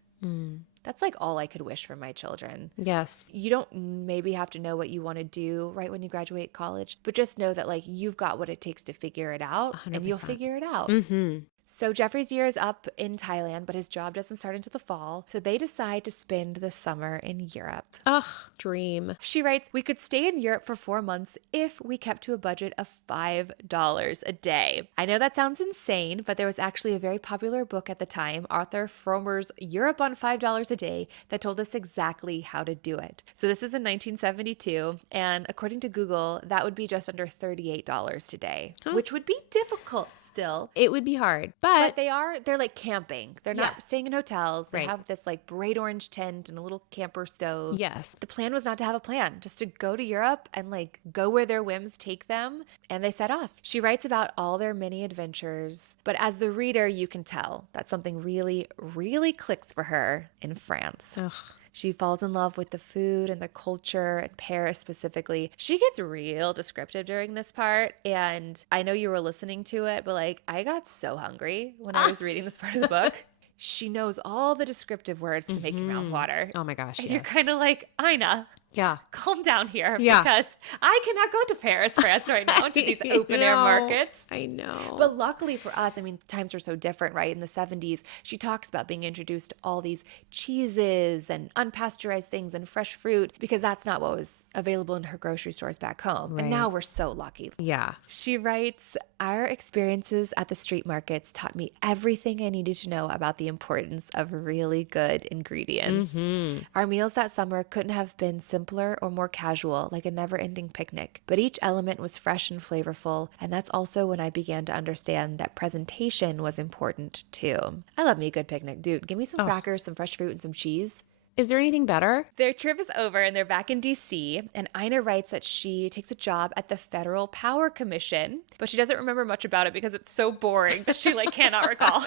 That's like all I could wish for my children. Yes. You don't maybe have to know what you want to do right when you graduate college, but just know that like you've got what it takes to figure it out 100%. and you'll figure it out. So Jeffrey's year is up in Thailand, but his job doesn't start until the fall. So they decide to spend the summer in Europe. Ugh, dream. She writes, we could stay in Europe for 4 months if we kept to a budget of $5 a day. I know that sounds insane, but there was actually a very popular book at the time, Arthur Fromer's Europe on $5 a Day, that told us exactly how to do it. So this is in 1972, and according to Google, that would be just under $38 today, which would be difficult still. It would be hard, But they're like camping. They're not Yeah. staying in hotels. They Right. have this like bright orange tent and a little camper stove. Yes. The plan was not to have a plan, just to go to Europe and like go where their whims take them. And they set off. She writes about all their many adventures. But as the reader, you can tell that something really, really clicks for her in France. Ugh. She falls in love with the food and the culture and Paris specifically. She gets real descriptive during this part. And I know you were listening to it, but like I got so hungry when I was reading this part of the book. She knows all the descriptive words to make your mouth water. Oh my gosh. And Yes. you're kind of like, Ina, Yeah. calm down here Yeah. because I cannot go to Paris, France right now to these open air markets. I know. But luckily for us, I mean, times were so different, right? In the 70s, she talks about being introduced to all these cheeses and unpasteurized things and fresh fruit because that's not what was available in her grocery stores back home. And now we're so lucky. Yeah. She writes, our experiences at the street markets taught me everything I needed to know about the importance of really good ingredients. Our meals that summer couldn't have been simpler or more casual, like a never-ending picnic. But each element was fresh and flavorful, and that's also when I began to understand that presentation was important too. I love me a good picnic, dude. Give me some crackers, some fresh fruit, and some cheese. Is there anything better? Their trip is over and they're back in DC, and Ina writes that she takes a job at the Federal Power Commission, but she doesn't remember much about it because it's so boring that she cannot recall.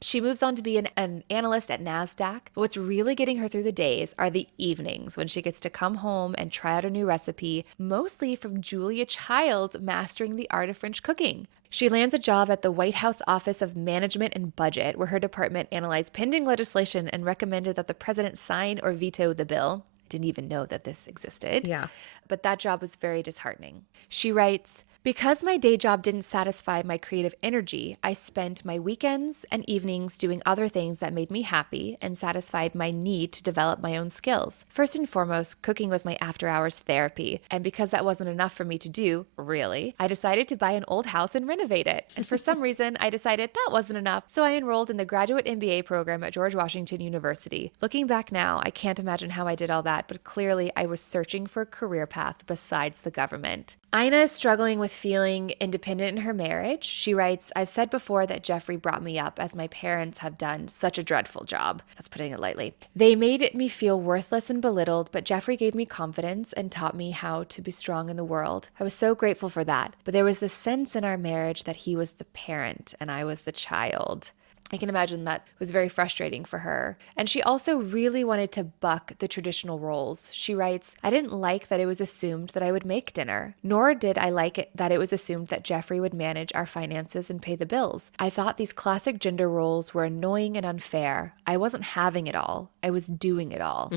She moves on to be an analyst at NASDAQ. But what's really getting her through the days are the evenings when she gets to come home and try out a new recipe, mostly from Julia Child's Mastering the Art of French Cooking. She lands a job at the White House Office of Management and Budget, where her department analyzed pending legislation and recommended that the president sign or veto the bill. I didn't even know that this existed. Yeah. But that job was very disheartening. She writes, because my day job didn't satisfy my creative energy, I spent my weekends and evenings doing other things that made me happy and satisfied my need to develop my own skills. First and foremost, cooking was my after-hours therapy. And because that wasn't enough for me to do, really, I decided to buy an old house and renovate it. And for some reason, I decided that wasn't enough, so I enrolled in the graduate MBA program at George Washington University. Looking back now, I can't imagine how I did all that, but clearly I was searching for a career path besides the government. Ina is struggling with feeling independent in her marriage. She writes, I've said before that Jeffrey brought me up as my parents have done such a dreadful job. That's putting it lightly. They made me feel worthless and belittled, but Jeffrey gave me confidence and taught me how to be strong in the world. I was so grateful for that. But there was this sense in our marriage that he was the parent and I was the child. I can imagine that was very frustrating for her. And she also really wanted to buck the traditional roles. She writes, I didn't like that it was assumed that I would make dinner, nor did I like it that it was assumed that Jeffrey would manage our finances and pay the bills. I thought these classic gender roles were annoying and unfair. I wasn't having it all. I was doing it all.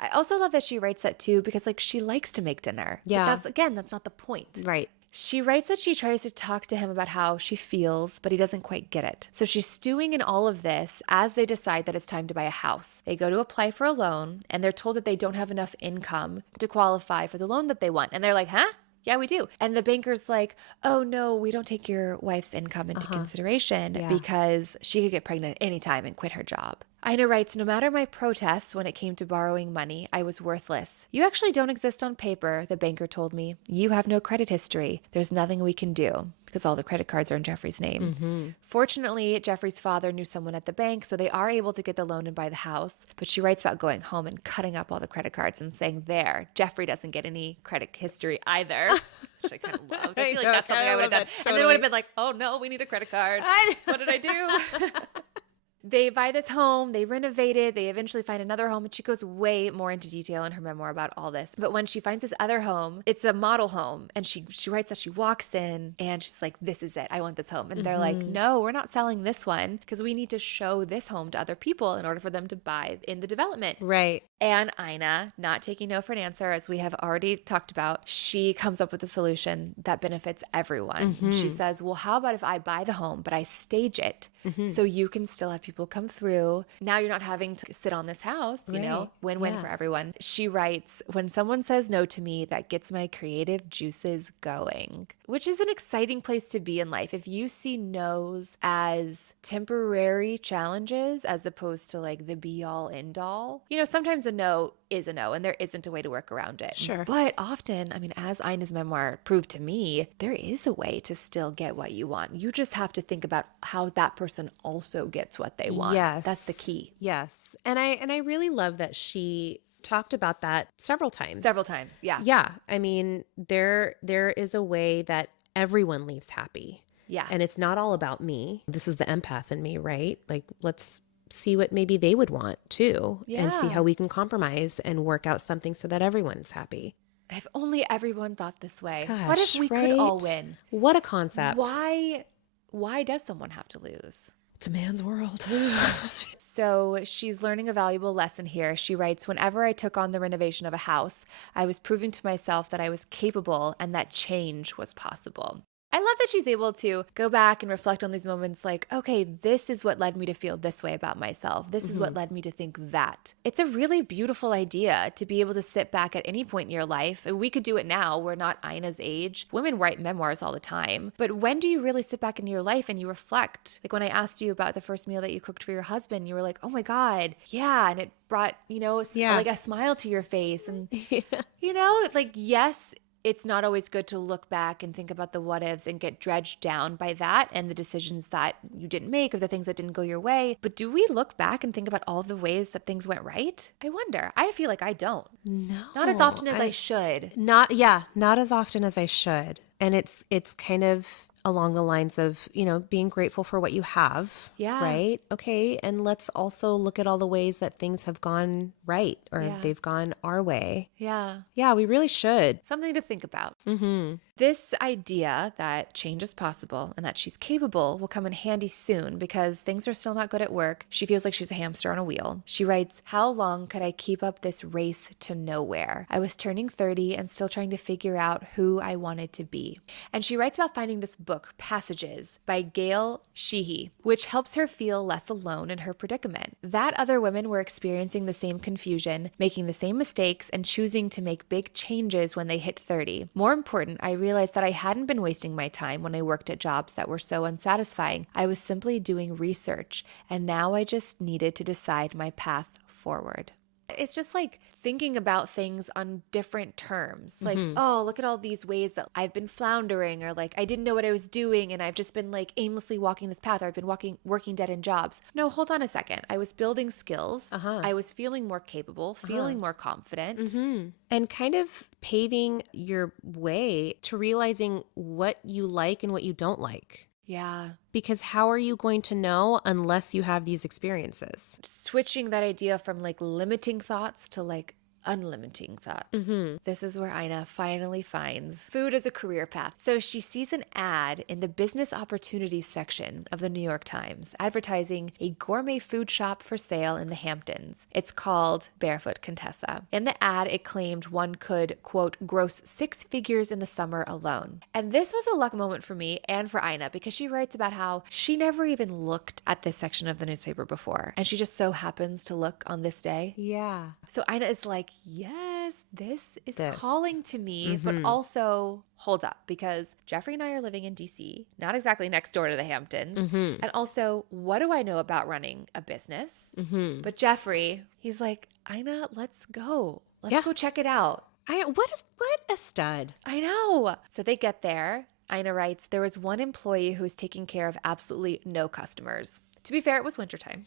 I also love that she writes that too, because she likes to make dinner. Yeah. But that's not the point. Right. She writes that she tries to talk to him about how she feels, but he doesn't quite get it. So she's stewing in all of this as they decide that it's time to buy a house. They go to apply for a loan, and they're told that they don't have enough income to qualify for the loan that they want. And they're like, huh? Yeah, we do. And the banker's like, oh, no, we don't take your wife's income into consideration because she could get pregnant anytime and quit her job. Ina writes, no matter my protests when it came to borrowing money, I was worthless. You actually don't exist on paper, the banker told me. You have no credit history. There's nothing we can do because all the credit cards are in Jeffrey's name. Fortunately, Jeffrey's father knew someone at the bank, so they are able to get the loan and buy the house. But she writes about going home and cutting up all the credit cards and saying, there, Jeffrey doesn't get any credit history either. Which I kind of loved. I feel like that's something I would have done. Totally. And then it would have been like, oh no, we need a credit card. What did I do? They buy this home, they renovate it, they eventually find another home, and she goes way more into detail in her memoir about all this. But when she finds this other home, it's a model home, and she writes that she walks in, and she's like, this is it, I want this home. And they're like, no, we're not selling this one, because we need to show this home to other people in order for them to buy in the development. Right. And Ina, not taking no for an answer, as we have already talked about, she comes up with a solution that benefits everyone. She says, well, how about if I buy the home, but I stage it so you can still have people come through. Now you're not having to sit on this house, you know, win-win for everyone. She writes, when someone says no to me, that gets my creative juices going, which is an exciting place to be in life. If you see no's as temporary challenges as opposed to the be all end all, sometimes a no is a no and there isn't a way to work around it. Sure. But often, as Ina's memoir proved to me, there is a way to still get what you want. You just have to think about how that person also gets what they want. Yes. That's the key. Yes. And I really love that she talked about that several times. Yeah. Yeah. There is a way that everyone leaves happy. Yeah. And it's not all about me. This is the empath in me, right? Let's see what maybe they would want too, and see how we can compromise and work out something so that everyone's happy. If only everyone thought this way. Gosh, what if we could all win? What a concept. Why does someone have to lose? It's a man's world. So she's learning a valuable lesson here. She writes, whenever I took on the renovation of a house, I was proving to myself that I was capable and that change was possible. I love that she's able to go back and reflect on these moments like, okay, this is what led me to feel this way about myself. This is what led me to think that. It's a really beautiful idea to be able to sit back at any point in your life. And we could do it now. We're not Ina's age. Women write memoirs all the time. But when do you really sit back in your life and you reflect? Like when I asked you about the first meal that you cooked for your husband, you were like, oh my God, yeah. And it brought, like a smile to your face. And, yes, it's not always good to look back and think about the what ifs and get dredged down by that and the decisions that you didn't make or the things that didn't go your way. But do we look back and think about all the ways that things went right? I wonder. I feel like I don't. No. Not as often as I should. Not as often as I should. And it's kind of along the lines of, being grateful for what you have. Yeah. Right? Okay. And let's also look at all the ways that things have gone right or they've gone our way. Yeah. Yeah, we really should. Something to think about. Mm-hmm. This idea that change is possible and that she's capable will come in handy soon because things are still not good at work. She feels like she's a hamster on a wheel. She writes, how long could I keep up this race to nowhere? I was turning 30 and still trying to figure out who I wanted to be. And she writes about finding this book, Passages, by Gail Sheehy, which helps her feel less alone in her predicament. That other women were experiencing the same confusion, making the same mistakes, and choosing to make big changes when they hit 30. More important, I realized that I hadn't been wasting my time when I worked at jobs that were so unsatisfying. I was simply doing research, and now I just needed to decide my path forward. It's just like thinking about things on different terms. Like, oh, look at all these ways that I've been floundering, or like I didn't know what I was doing and I've just been like aimlessly walking this path, or I've been working dead end jobs. No, hold on a second. I was building skills. I was feeling more capable, feeling more confident. And kind of paving your way to realizing what you like and what you don't like. Yeah. Because how are you going to know unless you have these experiences? Switching that idea from like limiting thoughts to like unlimiting thoughts. This is where Ina finally finds food as a career path. So she sees an ad in the business opportunities section of the New York Times advertising a gourmet food shop for sale in the Hamptons. It's called Barefoot, Contessa. In the ad, it claimed one could, quote, gross 6 figures in the summer alone. And this was a luck moment for me and for Ina because she writes about how she never even looked at this section of the newspaper before. And she just so happens to look on this day. Yeah. So Ina is like, yes, this is calling to me, but also hold up because Jeffrey and I are living in DC, not exactly next door to the Hamptons. And also, what do I know about running a business? But Jeffrey, he's like, Ina, let's go. Let's go check it out. What a stud. I know. So they get there. Ina writes, there was one employee who was taking care of absolutely no customers. To be fair, it was wintertime.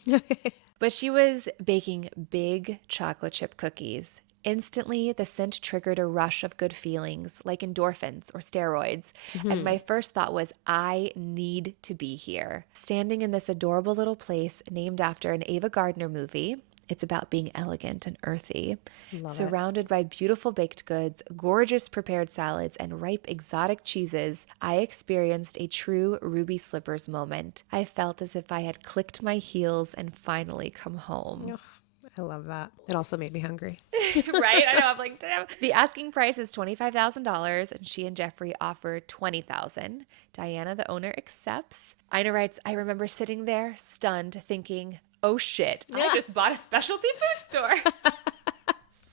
But she was baking big chocolate chip cookies. Instantly, the scent triggered a rush of good feelings, like endorphins or steroids. And my first thought was, I need to be here. Standing in this adorable little place named after an Ava Gardner movie. It's about being elegant and earthy. Surrounded by beautiful baked goods, gorgeous prepared salads, and ripe exotic cheeses, I experienced a true Ruby Slippers moment. I felt as if I had clicked my heels and finally come home. I love that. It also made me hungry. Right? I know. I'm like, damn. The asking price is $25,000, and she and Jeffrey offer $20,000. Diana, the owner, accepts. Ina writes, I remember sitting there, stunned, thinking, oh shit, I just bought a specialty food store.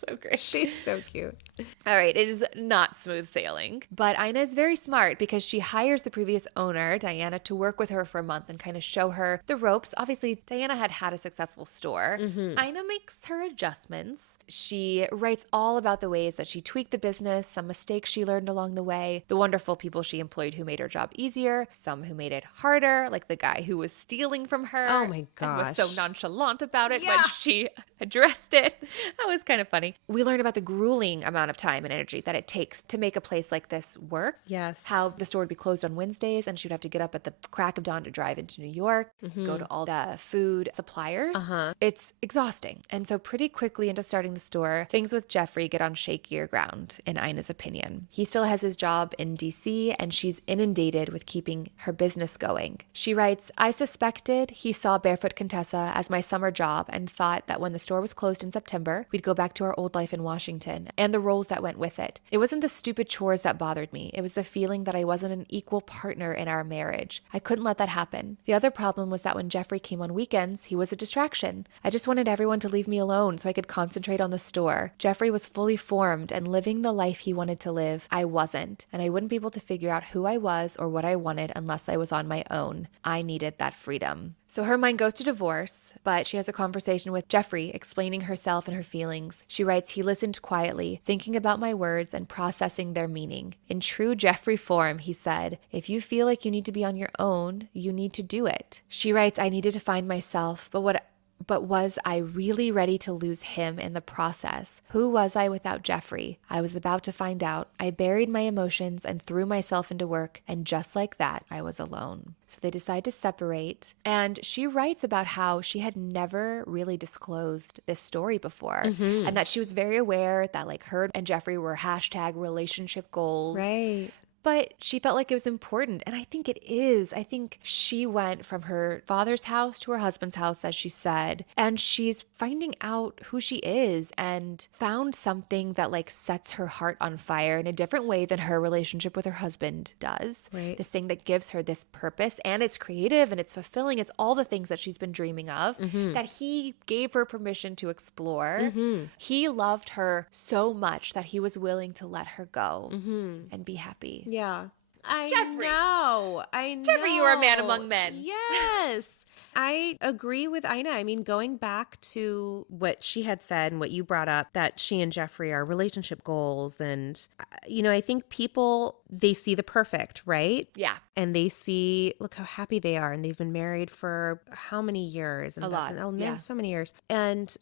So great. She's so cute. All right, it is not smooth sailing, but Ina is very smart because she hires the previous owner, Diana, to work with her for a month and kind of show her the ropes. Obviously, Diana had a successful store. Ina makes her adjustments. She writes all about the ways that she tweaked the business, some mistakes she learned along the way, the wonderful people she employed who made her job easier, some who made it harder, like the guy who was stealing from her. Oh my gosh. And was so nonchalant about it when she addressed it. That was kind of funny. We learned about the grueling amount of time and energy that it takes to make a place like this work. Yes. How the store would be closed on Wednesdays and she'd have to get up at the crack of dawn to drive into New York, go to all the food suppliers. It's exhausting. And so pretty quickly into starting the store, things with Jeffrey get on shakier ground, in Ina's opinion. He still has his job in DC, and she's inundated with keeping her business going. She writes, I suspected he saw Barefoot Contessa as my summer job and thought that when the store was closed in September, we'd go back to our old life in Washington and the roles that went with it. It wasn't the stupid chores that bothered me. It was the feeling that I wasn't an equal partner in our marriage. I couldn't let that happen. The other problem was that when Jeffrey came on weekends, he was a distraction. I just wanted everyone to leave me alone so I could concentrate on the store. Jeffrey was fully formed and living the life he wanted to live. I wasn't, and I wouldn't be able to figure out who I was or what I wanted unless I was on my own. I needed that freedom. So her mind goes to divorce, but she has a conversation with Jeffrey explaining herself and her feelings. She writes, he listened quietly, thinking about my words and processing their meaning. In true Jeffrey form, he said, if you feel like you need to be on your own, you need to do it. She writes, I needed to find myself, but was I really ready to lose him in the process? Who was I without Jeffrey? I was about to find out. I buried my emotions and threw myself into work, and just like that, I was alone. So they decide to separate, and she writes about how she had never really disclosed this story before, and that she was very aware that like her and Jeffrey were hashtag relationship goals. Right. But she felt like it was important. And I think it is. I think she went from her father's house to her husband's house, as she said, and she's finding out who she is and found something that like sets her heart on fire in a different way than her relationship with her husband does. Right. This thing that gives her this purpose, and it's creative and it's fulfilling. It's all the things that she's been dreaming of that he gave her permission to explore. He loved her so much that he was willing to let her go and be happy. Yeah. I Jeffrey. know. Jeffrey, you are a man among men. Yes. I agree with Ina. I mean, going back to what she had said and what you brought up, that she and Jeffrey are relationship goals. And, I think people, they see the perfect, right? Yeah. And they see, look how happy they are. And they've been married for how many years? And A lot. Yeah. So many years. And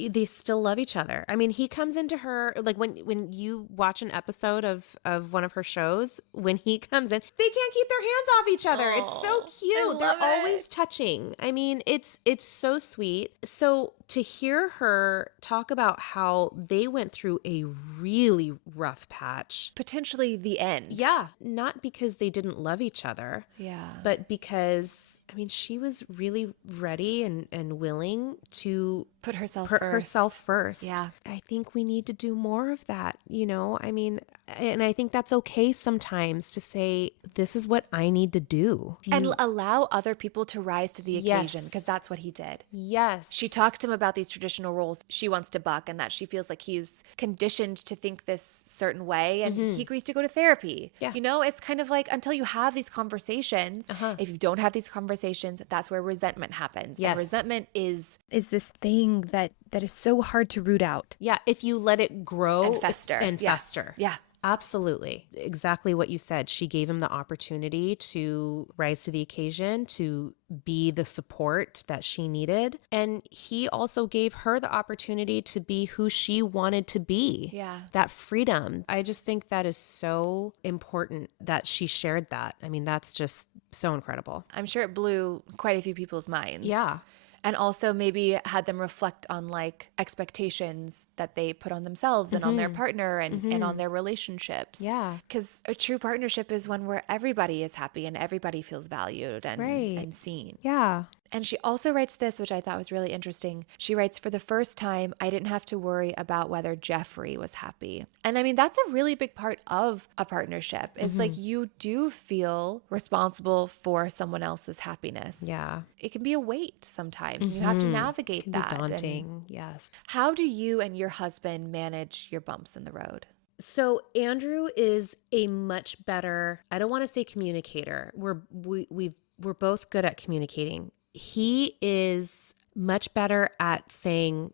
they still love each other. I mean, he comes into her, like when you watch an episode of one of her shows, when he comes in, they can't keep their hands off each other. It's so cute. They're always touching. I mean, it's so sweet. So to hear her talk about how they went through a really rough patch. Potentially the end. Yeah. Not because they didn't love each other. Yeah. But because, I mean, she was really ready and willing to Put herself put first. herself first. Yeah. I think we need to do more of that, I mean, and I think that's okay sometimes to say, this is what I need to do. And allow other people to rise to the occasion, because that's what he did. Yes. She talks to him about these traditional roles she wants to buck, and that she feels like he's conditioned to think this certain way, and he agrees to go to therapy. Yeah. It's kind of like, until you have these conversations, if you don't have these conversations, that's where resentment happens. Yes. And resentment is this thing that is so hard to root out. Yeah, if you let it grow And fester. Yeah. fester. Yeah. Absolutely. Exactly what you said. She gave him the opportunity to rise to the occasion, to be the support that she needed. And he also gave her the opportunity to be who she wanted to be. Yeah. That freedom. I just think that is so important that she shared that. I mean, that's just so incredible. I'm sure it blew quite a few people's minds. Yeah. And also maybe had them reflect on like expectations that they put on themselves and on their partner and on their relationships. Yeah. Because a true partnership is one where everybody is happy and everybody feels valued and seen. Yeah. And she also writes this, which I thought was really interesting. She writes, for the first time, I didn't have to worry about whether Jeffrey was happy. And I mean, that's a really big part of a partnership. It's like you do feel responsible for someone else's happiness. Yeah. It can be a weight sometimes, and you have to navigate Can that. be daunting. And Yes. how do you and your husband manage your bumps in the road? So Andrew is a much better, I don't want to say communicator. We're both good at communicating. He is much better at saying,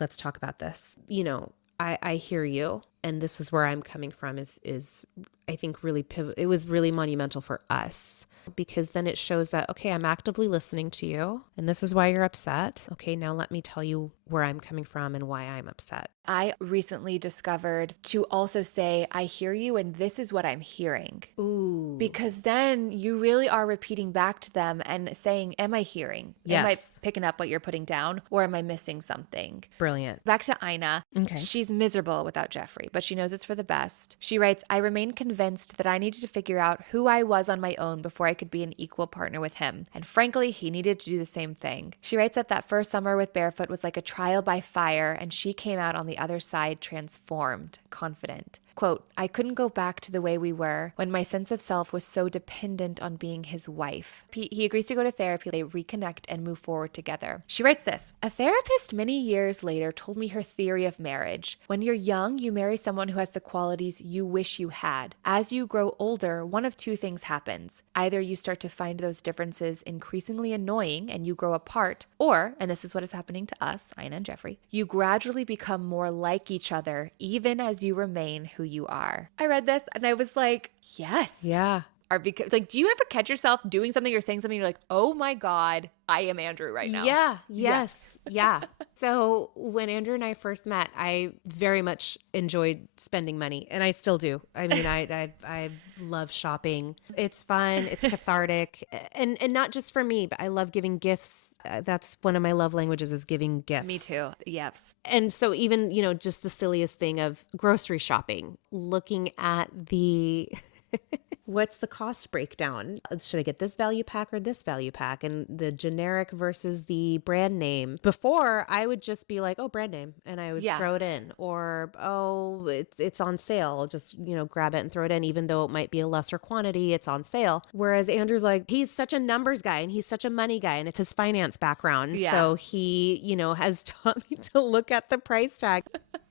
let's talk about this. I hear you. And this is where I'm coming from is I think really it was really monumental for us, because then it shows that, okay, I'm actively listening to you and this is why you're upset. Okay, now let me tell you where I'm coming from and why I'm upset. I recently discovered to also say, I hear you and this is what I'm hearing. Ooh. Because then you really are repeating back to them and saying, am I hearing? Am I Yes. picking up what you're putting down, or am I missing something? Brilliant. Back to Ina. Okay. She's miserable without Jeffrey, but she knows it's for the best. She writes, I remain convinced that I needed to figure out who I was on my own before I could be an equal partner with him. And frankly, he needed to do the same thing. She writes that first summer with Barefoot was like a trial by fire, and she came out on the other side transformed, confident. Quote, I couldn't go back to the way we were when my sense of self was so dependent on being his wife. He agrees to go to therapy. They reconnect and move forward together. She writes this, a therapist many years later told me her theory of marriage. When you're young, you marry someone who has the qualities you wish you had. As you grow older, one of two things happens. Either you start to find those differences increasingly annoying and you grow apart, or, and this is what is happening to us, Ina and Jeffrey, you gradually become more like each other even as you remain who you are. I read this and I was like, yes. Yeah. Like, do you ever catch yourself doing something or saying something, you're like, oh my God, I am Andrew right now? Yeah. Yes. Yeah. So when Andrew and I first met, I very much enjoyed spending money, and I still do. I mean, I love shopping. It's fun. It's cathartic, and not just for me, but I love giving gifts. That's one of my love languages, is giving gifts. Me too. Yes. And so even, just the silliest thing of grocery shopping, looking at the what's the cost breakdown? Should I get this value pack or this value pack? And the generic versus the brand name. Before, I would just be like, oh, brand name. And I would throw it in. Or, oh, it's on sale. Just, grab it and throw it in. Even though it might be a lesser quantity, it's on sale. Whereas Andrew's like, he's such a numbers guy and he's such a money guy. And it's his finance background. Yeah. So he, has taught me to look at the price tag.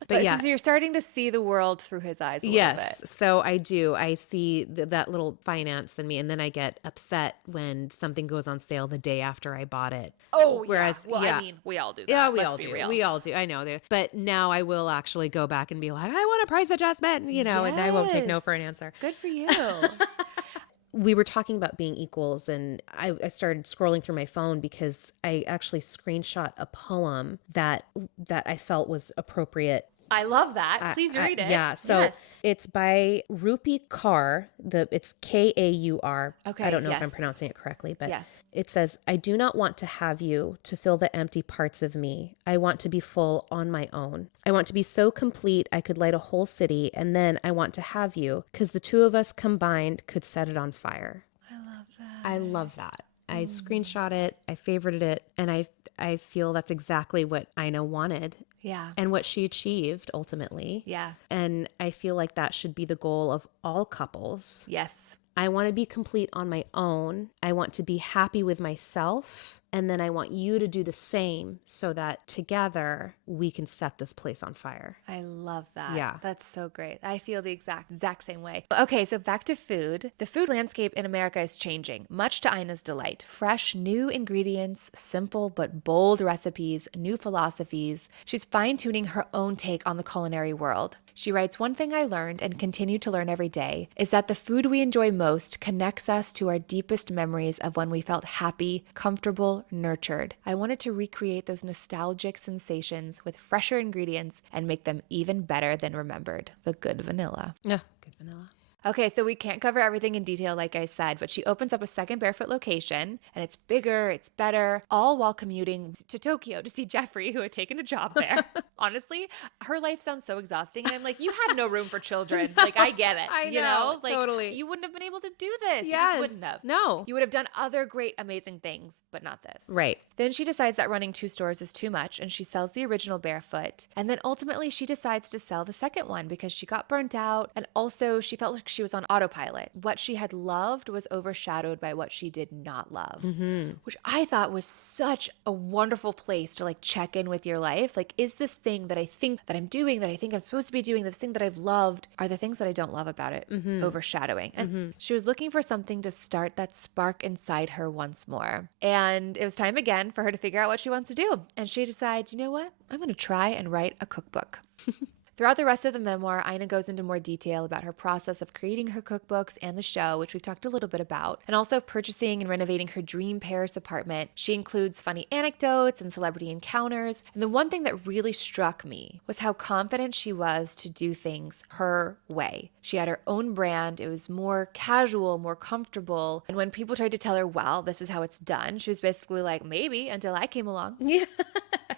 But yeah. So you're starting to see the world through his eyes a little bit. Yes. So I do. I see that little finance in me, and then I get upset when something goes on sale the day after I bought it. Oh, whereas, yeah. Well, I mean, we all do that. Yeah, we all do. We all do. I know. But now I will actually go back and be like, I want a price adjustment, and I won't take no for an answer. Good for you. We were talking about being equals, and I started scrolling through my phone because I actually screenshot a poem that I felt was appropriate. I love that. Please read it. Yeah. So it's by Rupi Kaur. It's Kaur. Okay. I don't know if I'm pronouncing it correctly, but yes. It says, I do not want to have you to fill the empty parts of me. I want to be full on my own. I want to be so complete I could light a whole city, and then I want to have you because the two of us combined could set it on fire. I love that. I love that. I screenshot it, I favorited it, and I feel that's exactly what Ina wanted. Yeah. And what she achieved ultimately. Yeah. And I feel like that should be the goal of all couples. Yes. I want to be complete on my own. I want to be happy with myself. And then I want you to do the same so that together we can set this place on fire. I love that. Yeah. That's so great. I feel the exact same way. Okay, so back to food. The food landscape in America is changing, much to Ina's delight. Fresh, new ingredients, simple but bold recipes, new philosophies. She's fine-tuning her own take on the culinary world. She writes, one thing I learned and continue to learn every day is that the food we enjoy most connects us to our deepest memories of when we felt happy, comfortable, nurtured. I wanted to recreate those nostalgic sensations with fresher ingredients and make them even better than remembered. The good vanilla. Yeah, good vanilla. Okay, so we can't cover everything in detail, like I said, but she opens up a second Barefoot location, and it's bigger, it's better, all while commuting to Tokyo to see Jeffrey, who had taken a job there. Honestly, her life sounds so exhausting, and I'm like, you had no room for children. No. Like, I get it. I you know, Like, totally. You wouldn't have been able to do this. Yes. You just wouldn't have. No. You would have done other great, amazing things, but not this. Right. Then she decides that running 2 stores is too much, and she sells the original Barefoot. And then ultimately, she decides to sell the second one because she got burnt out, and also she felt like she was on autopilot. What she had loved was overshadowed by what she did not love, which I thought was such a wonderful place to like check in with your life. Like, is this thing that I think that I'm doing, that I think I'm supposed to be doing, this thing that I've loved, are the things that I don't love about it overshadowing? And she was looking for something to start that spark inside her once more. And it was time again for her to figure out what she wants to do. And she decides, you know what? I'm going to try and write a cookbook. Throughout the rest of the memoir, Ina goes into more detail about her process of creating her cookbooks and the show, which we've talked a little bit about, and also purchasing and renovating her dream Paris apartment. She includes funny anecdotes and celebrity encounters. And the one thing that really struck me was how confident she was to do things her way. She had her own brand. It was more casual, more comfortable. And when people tried to tell her, well, this is how it's done, she was basically like, maybe, until I came along. Yeah.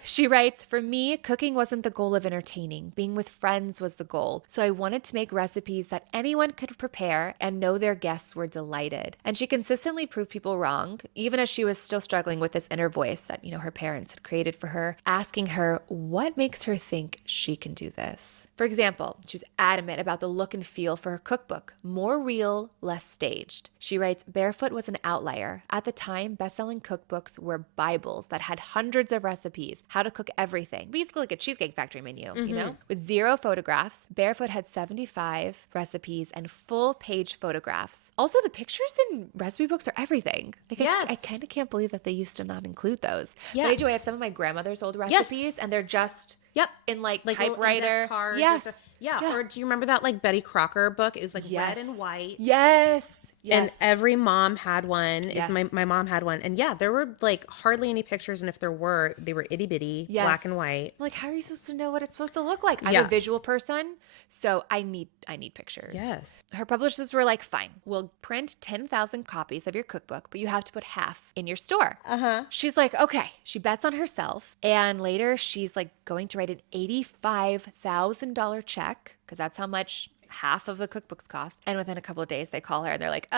She writes, for me, cooking wasn't the goal of entertaining. Being with friends was the goal. So I wanted to make recipes that anyone could prepare and know their guests were delighted. And she consistently proved people wrong, even as she was still struggling with this inner voice that, her parents had created for her, asking her what makes her think she can do this. For example, she was adamant about the look and feel for her cookbook, more real, less staged. She writes, Barefoot was an outlier. At the time, best-selling cookbooks were Bibles that had hundreds of recipes, how to cook everything. Basically like a Cheesecake Factory menu, With 0 photographs, Barefoot had 75 recipes and full-page photographs. Also, the pictures in recipe books are everything. Yes. I kind of can't believe that they used to not include those. Yeah. But I do. I have some of my grandmother's old recipes, and they're just... Yep. In like little typewriter. index cards Yes. Yeah. Or do you remember that like Betty Crocker book? It was like red and white. Yes. And every mom had one. Yes. If my mom had one. And yeah, there were like hardly any pictures. And if there were, they were itty bitty, black and white. Like, how are you supposed to know what it's supposed to look like? I'm a visual person, so I need pictures. Yes. Her publishers were like, fine, we'll print 10,000 copies of your cookbook, but you have to put half in your store. She's like, okay. She bets on herself. And later she's like going to write an $85,000 check, because that's how much half of the cookbooks cost. And within a couple of days, they call her and they're like,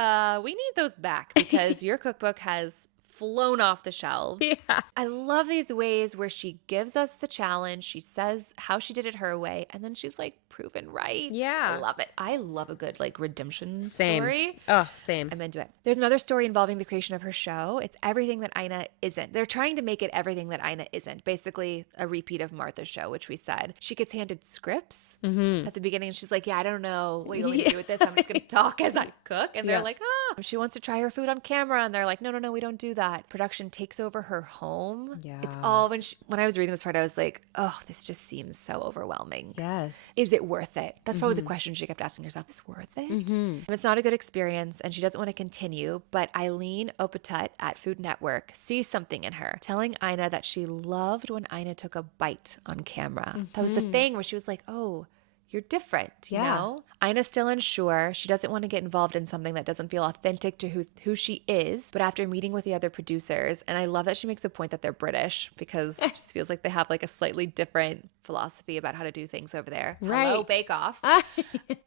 we need those back because your cookbook has flown off the shelves. Yeah. I love these ways where she gives us the challenge. She says how she did it her way. And then she's like proven right. Yeah. I love it. I love a good like redemption story. Oh, same. I'm into it. There's another story involving the creation of her show. It's everything that Ina isn't. They're trying to make it everything that Ina isn't. Basically a repeat of Martha's show, which we said. She gets handed scripts at the beginning and she's like, yeah, I don't know what you want me to do with this. I'm just going to talk as I cook. And they're like, she wants to try her food on camera. And they're like, no, we don't do that. Production takes over her home. Yeah. It's all when I was reading this part, I was like, oh, this just seems so overwhelming. Yes. Is it worth it? That's probably the question she kept asking herself. Is it worth it? It's not a good experience and she doesn't want to continue, but Eileen Opetut at Food Network sees something in her, telling Ina that she loved when Ina took a bite on camera. That was the thing where she was like, oh, you're different, you know? Ina's still unsure. She doesn't want to get involved in something that doesn't feel authentic to who she is. But after meeting with the other producers, and I love that she makes a point that they're British because it just feels like they have like a slightly different philosophy about how to do things over there. Right. Hello, Bake Off.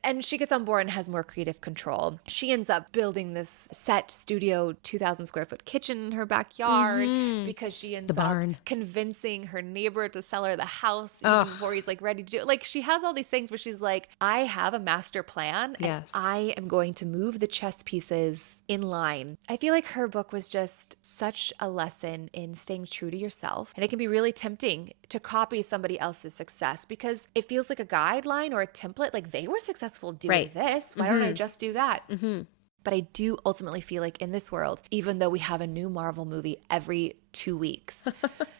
And she gets on board and has more creative control. She ends up building this set studio 2,000 square foot kitchen in her backyard because she ends up convincing her neighbor to sell her the house even before he's like ready to do it. Like she has all these things where she's like, I have a master plan and I am going to move the chess pieces in line. I feel like her book was just such a lesson in staying true to yourself. And it can be really tempting to copy somebody else's success because it feels like a guideline or a template. Like they were successful doing this. Why don't I just do that? But I do ultimately feel like in this world, even though we have a new Marvel movie every 2 weeks,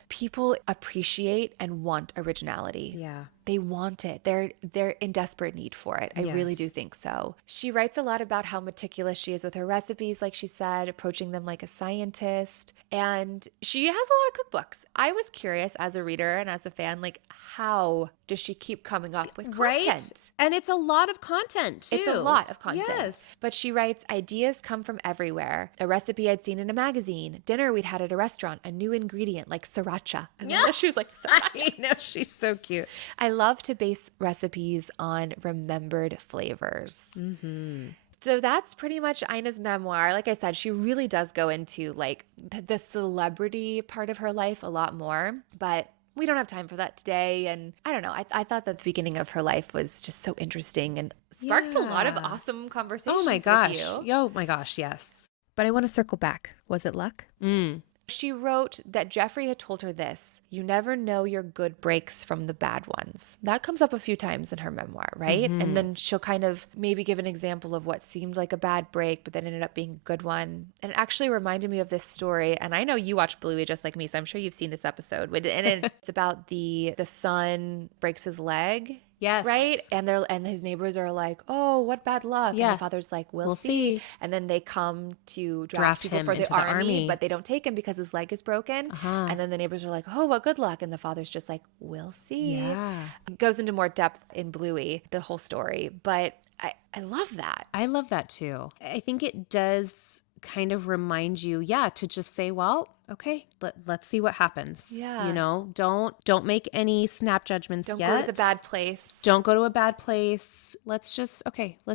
people appreciate and want originality. Yeah. They want it. They're in desperate need for it. I really do think so. She writes a lot about how meticulous she is with her recipes, like she said, approaching them like a scientist. And she has a lot of cookbooks. I was curious as a reader and as a fan, like how does she keep coming up with content? Right. And it's a lot of content too. It's a lot of content. Yes. But she writes, ideas come from everywhere. A recipe I'd seen in a magazine, dinner we'd had at a restaurant, a new ingredient like sriracha. And she was like, I know, she's so cute. I love to base recipes on remembered flavors. So that's pretty much Ina's memoir. Like I said, she really does go into like the celebrity part of her life a lot more, but we don't have time for that today. And I don't know. I thought that the beginning of her life was just so interesting and sparked a lot of awesome conversations. Oh my gosh. With you. Oh my gosh. Yes. But I want to circle back. Was it luck? She wrote that Jeffrey had told her this: you never know your good breaks from the bad ones. That comes up a few times in her memoir, right? And then she'll kind of maybe give an example of what seemed like a bad break, but then ended up being a good one. And it actually reminded me of this story. And I know you watch Bluey just like me, so I'm sure you've seen this episode. And it's about the son breaks his leg Yes. Right? And his neighbors are like, "Oh, what bad luck." Yeah. And the father's like, "We'll We'll see." see. And then they come to Draft people him for the into the army. but they don't take him because his leg is broken. Uh-huh. And then the neighbors are like, "Oh, what good luck." And the father's just like, "We'll see." Yeah. It goes into more depth in Bluey, the whole story. But I love that. I love that too. I think it does kind of remind you, to just say, well, okay, let's see what happens. Yeah. You know, don't make any snap judgments Don't yet. go to the bad place. Don't go to a bad place. Let's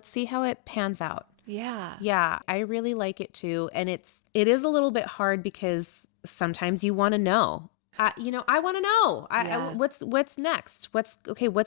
see how it pans out. Yeah. Yeah, I really like it too. And it is a little bit hard because sometimes you want to know. I want to know. What's next? What's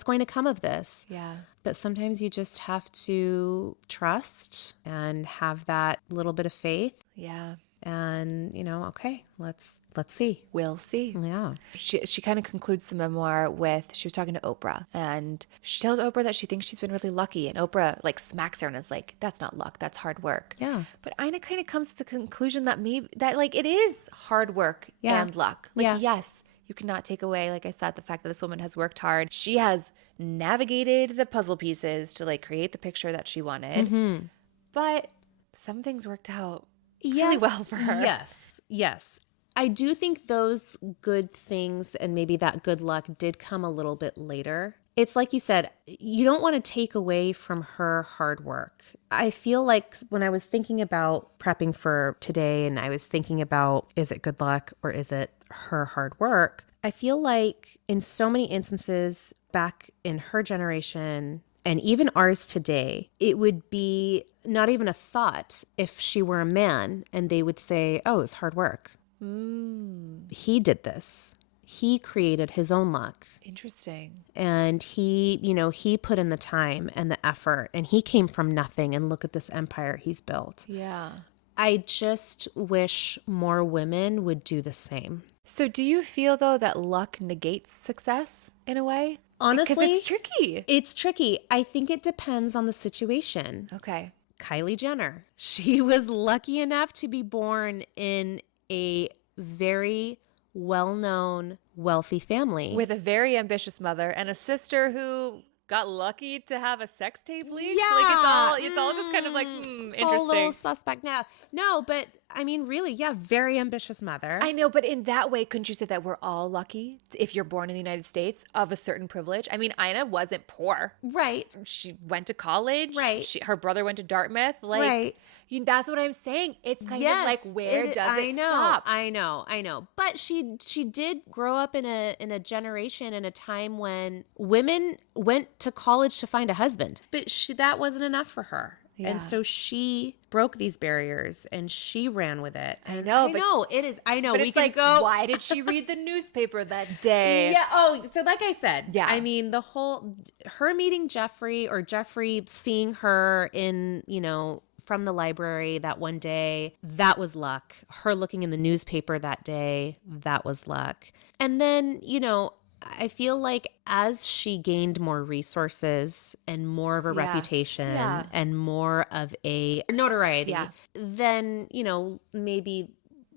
going to come of this? Yeah. But sometimes you just have to trust and have that little bit of faith. Yeah. And, okay, let's see. We'll see. Yeah. She kind of concludes the memoir with, she was talking to Oprah, and she tells Oprah that she thinks she's been really lucky, and Oprah like smacks her and is like, "That's not luck, that's hard work." Yeah. But Ina kind of comes to the conclusion that it is hard work and luck. Yes, you cannot take away, like I said, the fact that this woman has worked hard. She has navigated the puzzle pieces to like create the picture that she wanted. Mm-hmm. But some things worked out really well for her. Yes. I do think those good things and maybe that good luck did come a little bit later. It's like you said, you don't want to take away from her hard work. I feel like when I was thinking about prepping for today and I was thinking about, is it good luck or is it her hard work? I feel like in so many instances back in her generation and even ours today, it would be not even a thought if she were a man and they would say, "Oh, it's hard work." He did this. He created his own luck. Interesting. And he put in the time and the effort and he came from nothing and look at this empire he's built. Yeah. I just wish more women would do the same. So do you feel though that luck negates success in a way? Honestly, because it's tricky. It's tricky. I think it depends on the situation. Okay. Kylie Jenner, she was lucky enough to be born in a very well-known, wealthy family. With a very ambitious mother and a sister who got lucky to have a sex tape leak. Yeah. Like it's all just kind of like, It's interesting. all a little suspect now. No, but I mean, really, very ambitious mother. I know, but in that way, couldn't you say that we're all lucky if you're born in the United States of a certain privilege? I mean, Ina wasn't poor. Right. She went to college. Right. Her brother went to Dartmouth. Right. That's what I'm saying. It's kind of like, where does it stop? I know. But she did grow up in a generation, in a time when women went to college to find a husband. But that wasn't enough for her. Yeah. And so she broke these barriers and she ran with it. I know. But we can go. Why did she read the newspaper that day? Yeah. Oh, so like I said, yeah. I mean, her meeting Jeffrey or Jeffrey seeing her in, from the library that one day, that was luck. Her looking in the newspaper that day, that was luck. And then, I feel like as she gained more resources and more of a reputation and more of a notoriety, then, maybe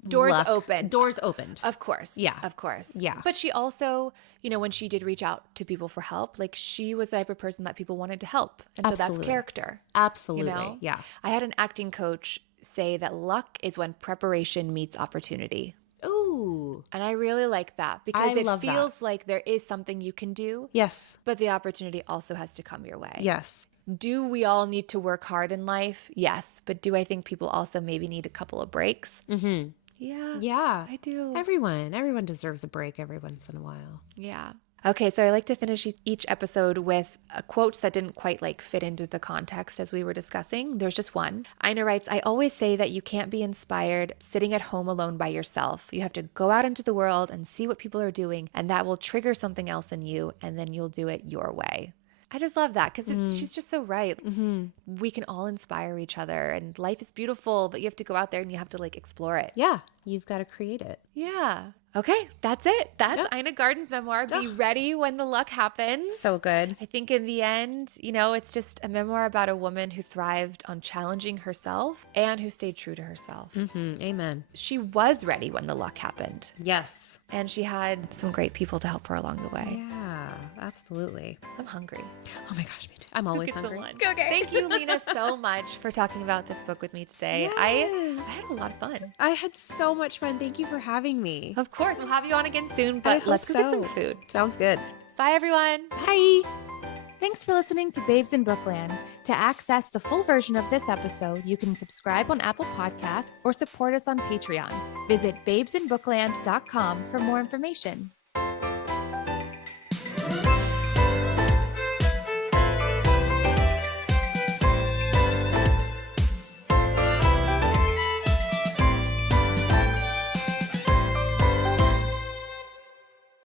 Doors opened. Of course. Yeah. Of course. Yeah. But she also, when she did reach out to people for help, like she was the type of person that people wanted to help. And Absolutely. So that's character. Absolutely. Yeah. I had an acting coach say that luck is when preparation meets opportunity. Ooh. And I really like that because it feels like there is something you can do. Yes. But the opportunity also has to come your way. Yes. Do we all need to work hard in life? Yes. But do I think people also maybe need a couple of breaks? Mm-hmm. Yeah, I do. Everyone deserves a break every once in a while. Yeah. Okay, so I like to finish each episode with quotes that didn't quite fit into the context as we were discussing. There's just one. Ina writes, "I always say that you can't be inspired sitting at home alone by yourself. You have to go out into the world and see what people are doing, and that will trigger something else in you, and then you'll do it your way." I just love that because she's just so right. Mm-hmm. We can all inspire each other and life is beautiful, but you have to go out there and you have to explore it. Yeah. You've got to create it. Yeah. Okay. That's it. That's Ina Garten's memoir. Be ready when the luck happens. So good. I think in the end, it's just a memoir about a woman who thrived on challenging herself and who stayed true to herself. Mm-hmm. Amen. She was ready when the luck happened. Yes. And she had some great people to help her along the way. Yeah. absolutely. I'm hungry. Oh my gosh, me too. I'm always hungry. Okay. Thank you, Lena, so much for talking about this book with me today. Yes. I had a lot of fun. I had so much fun. Thank you for having me. Of course, we'll have you on again soon, I but hope let's go get some so. food. Sounds good. Bye, everyone. Bye. Thanks for listening to Babes in Bookland. To access the full version of this episode, you can subscribe on Apple Podcasts or support us on Patreon. Visit babesinbookland.com for more information.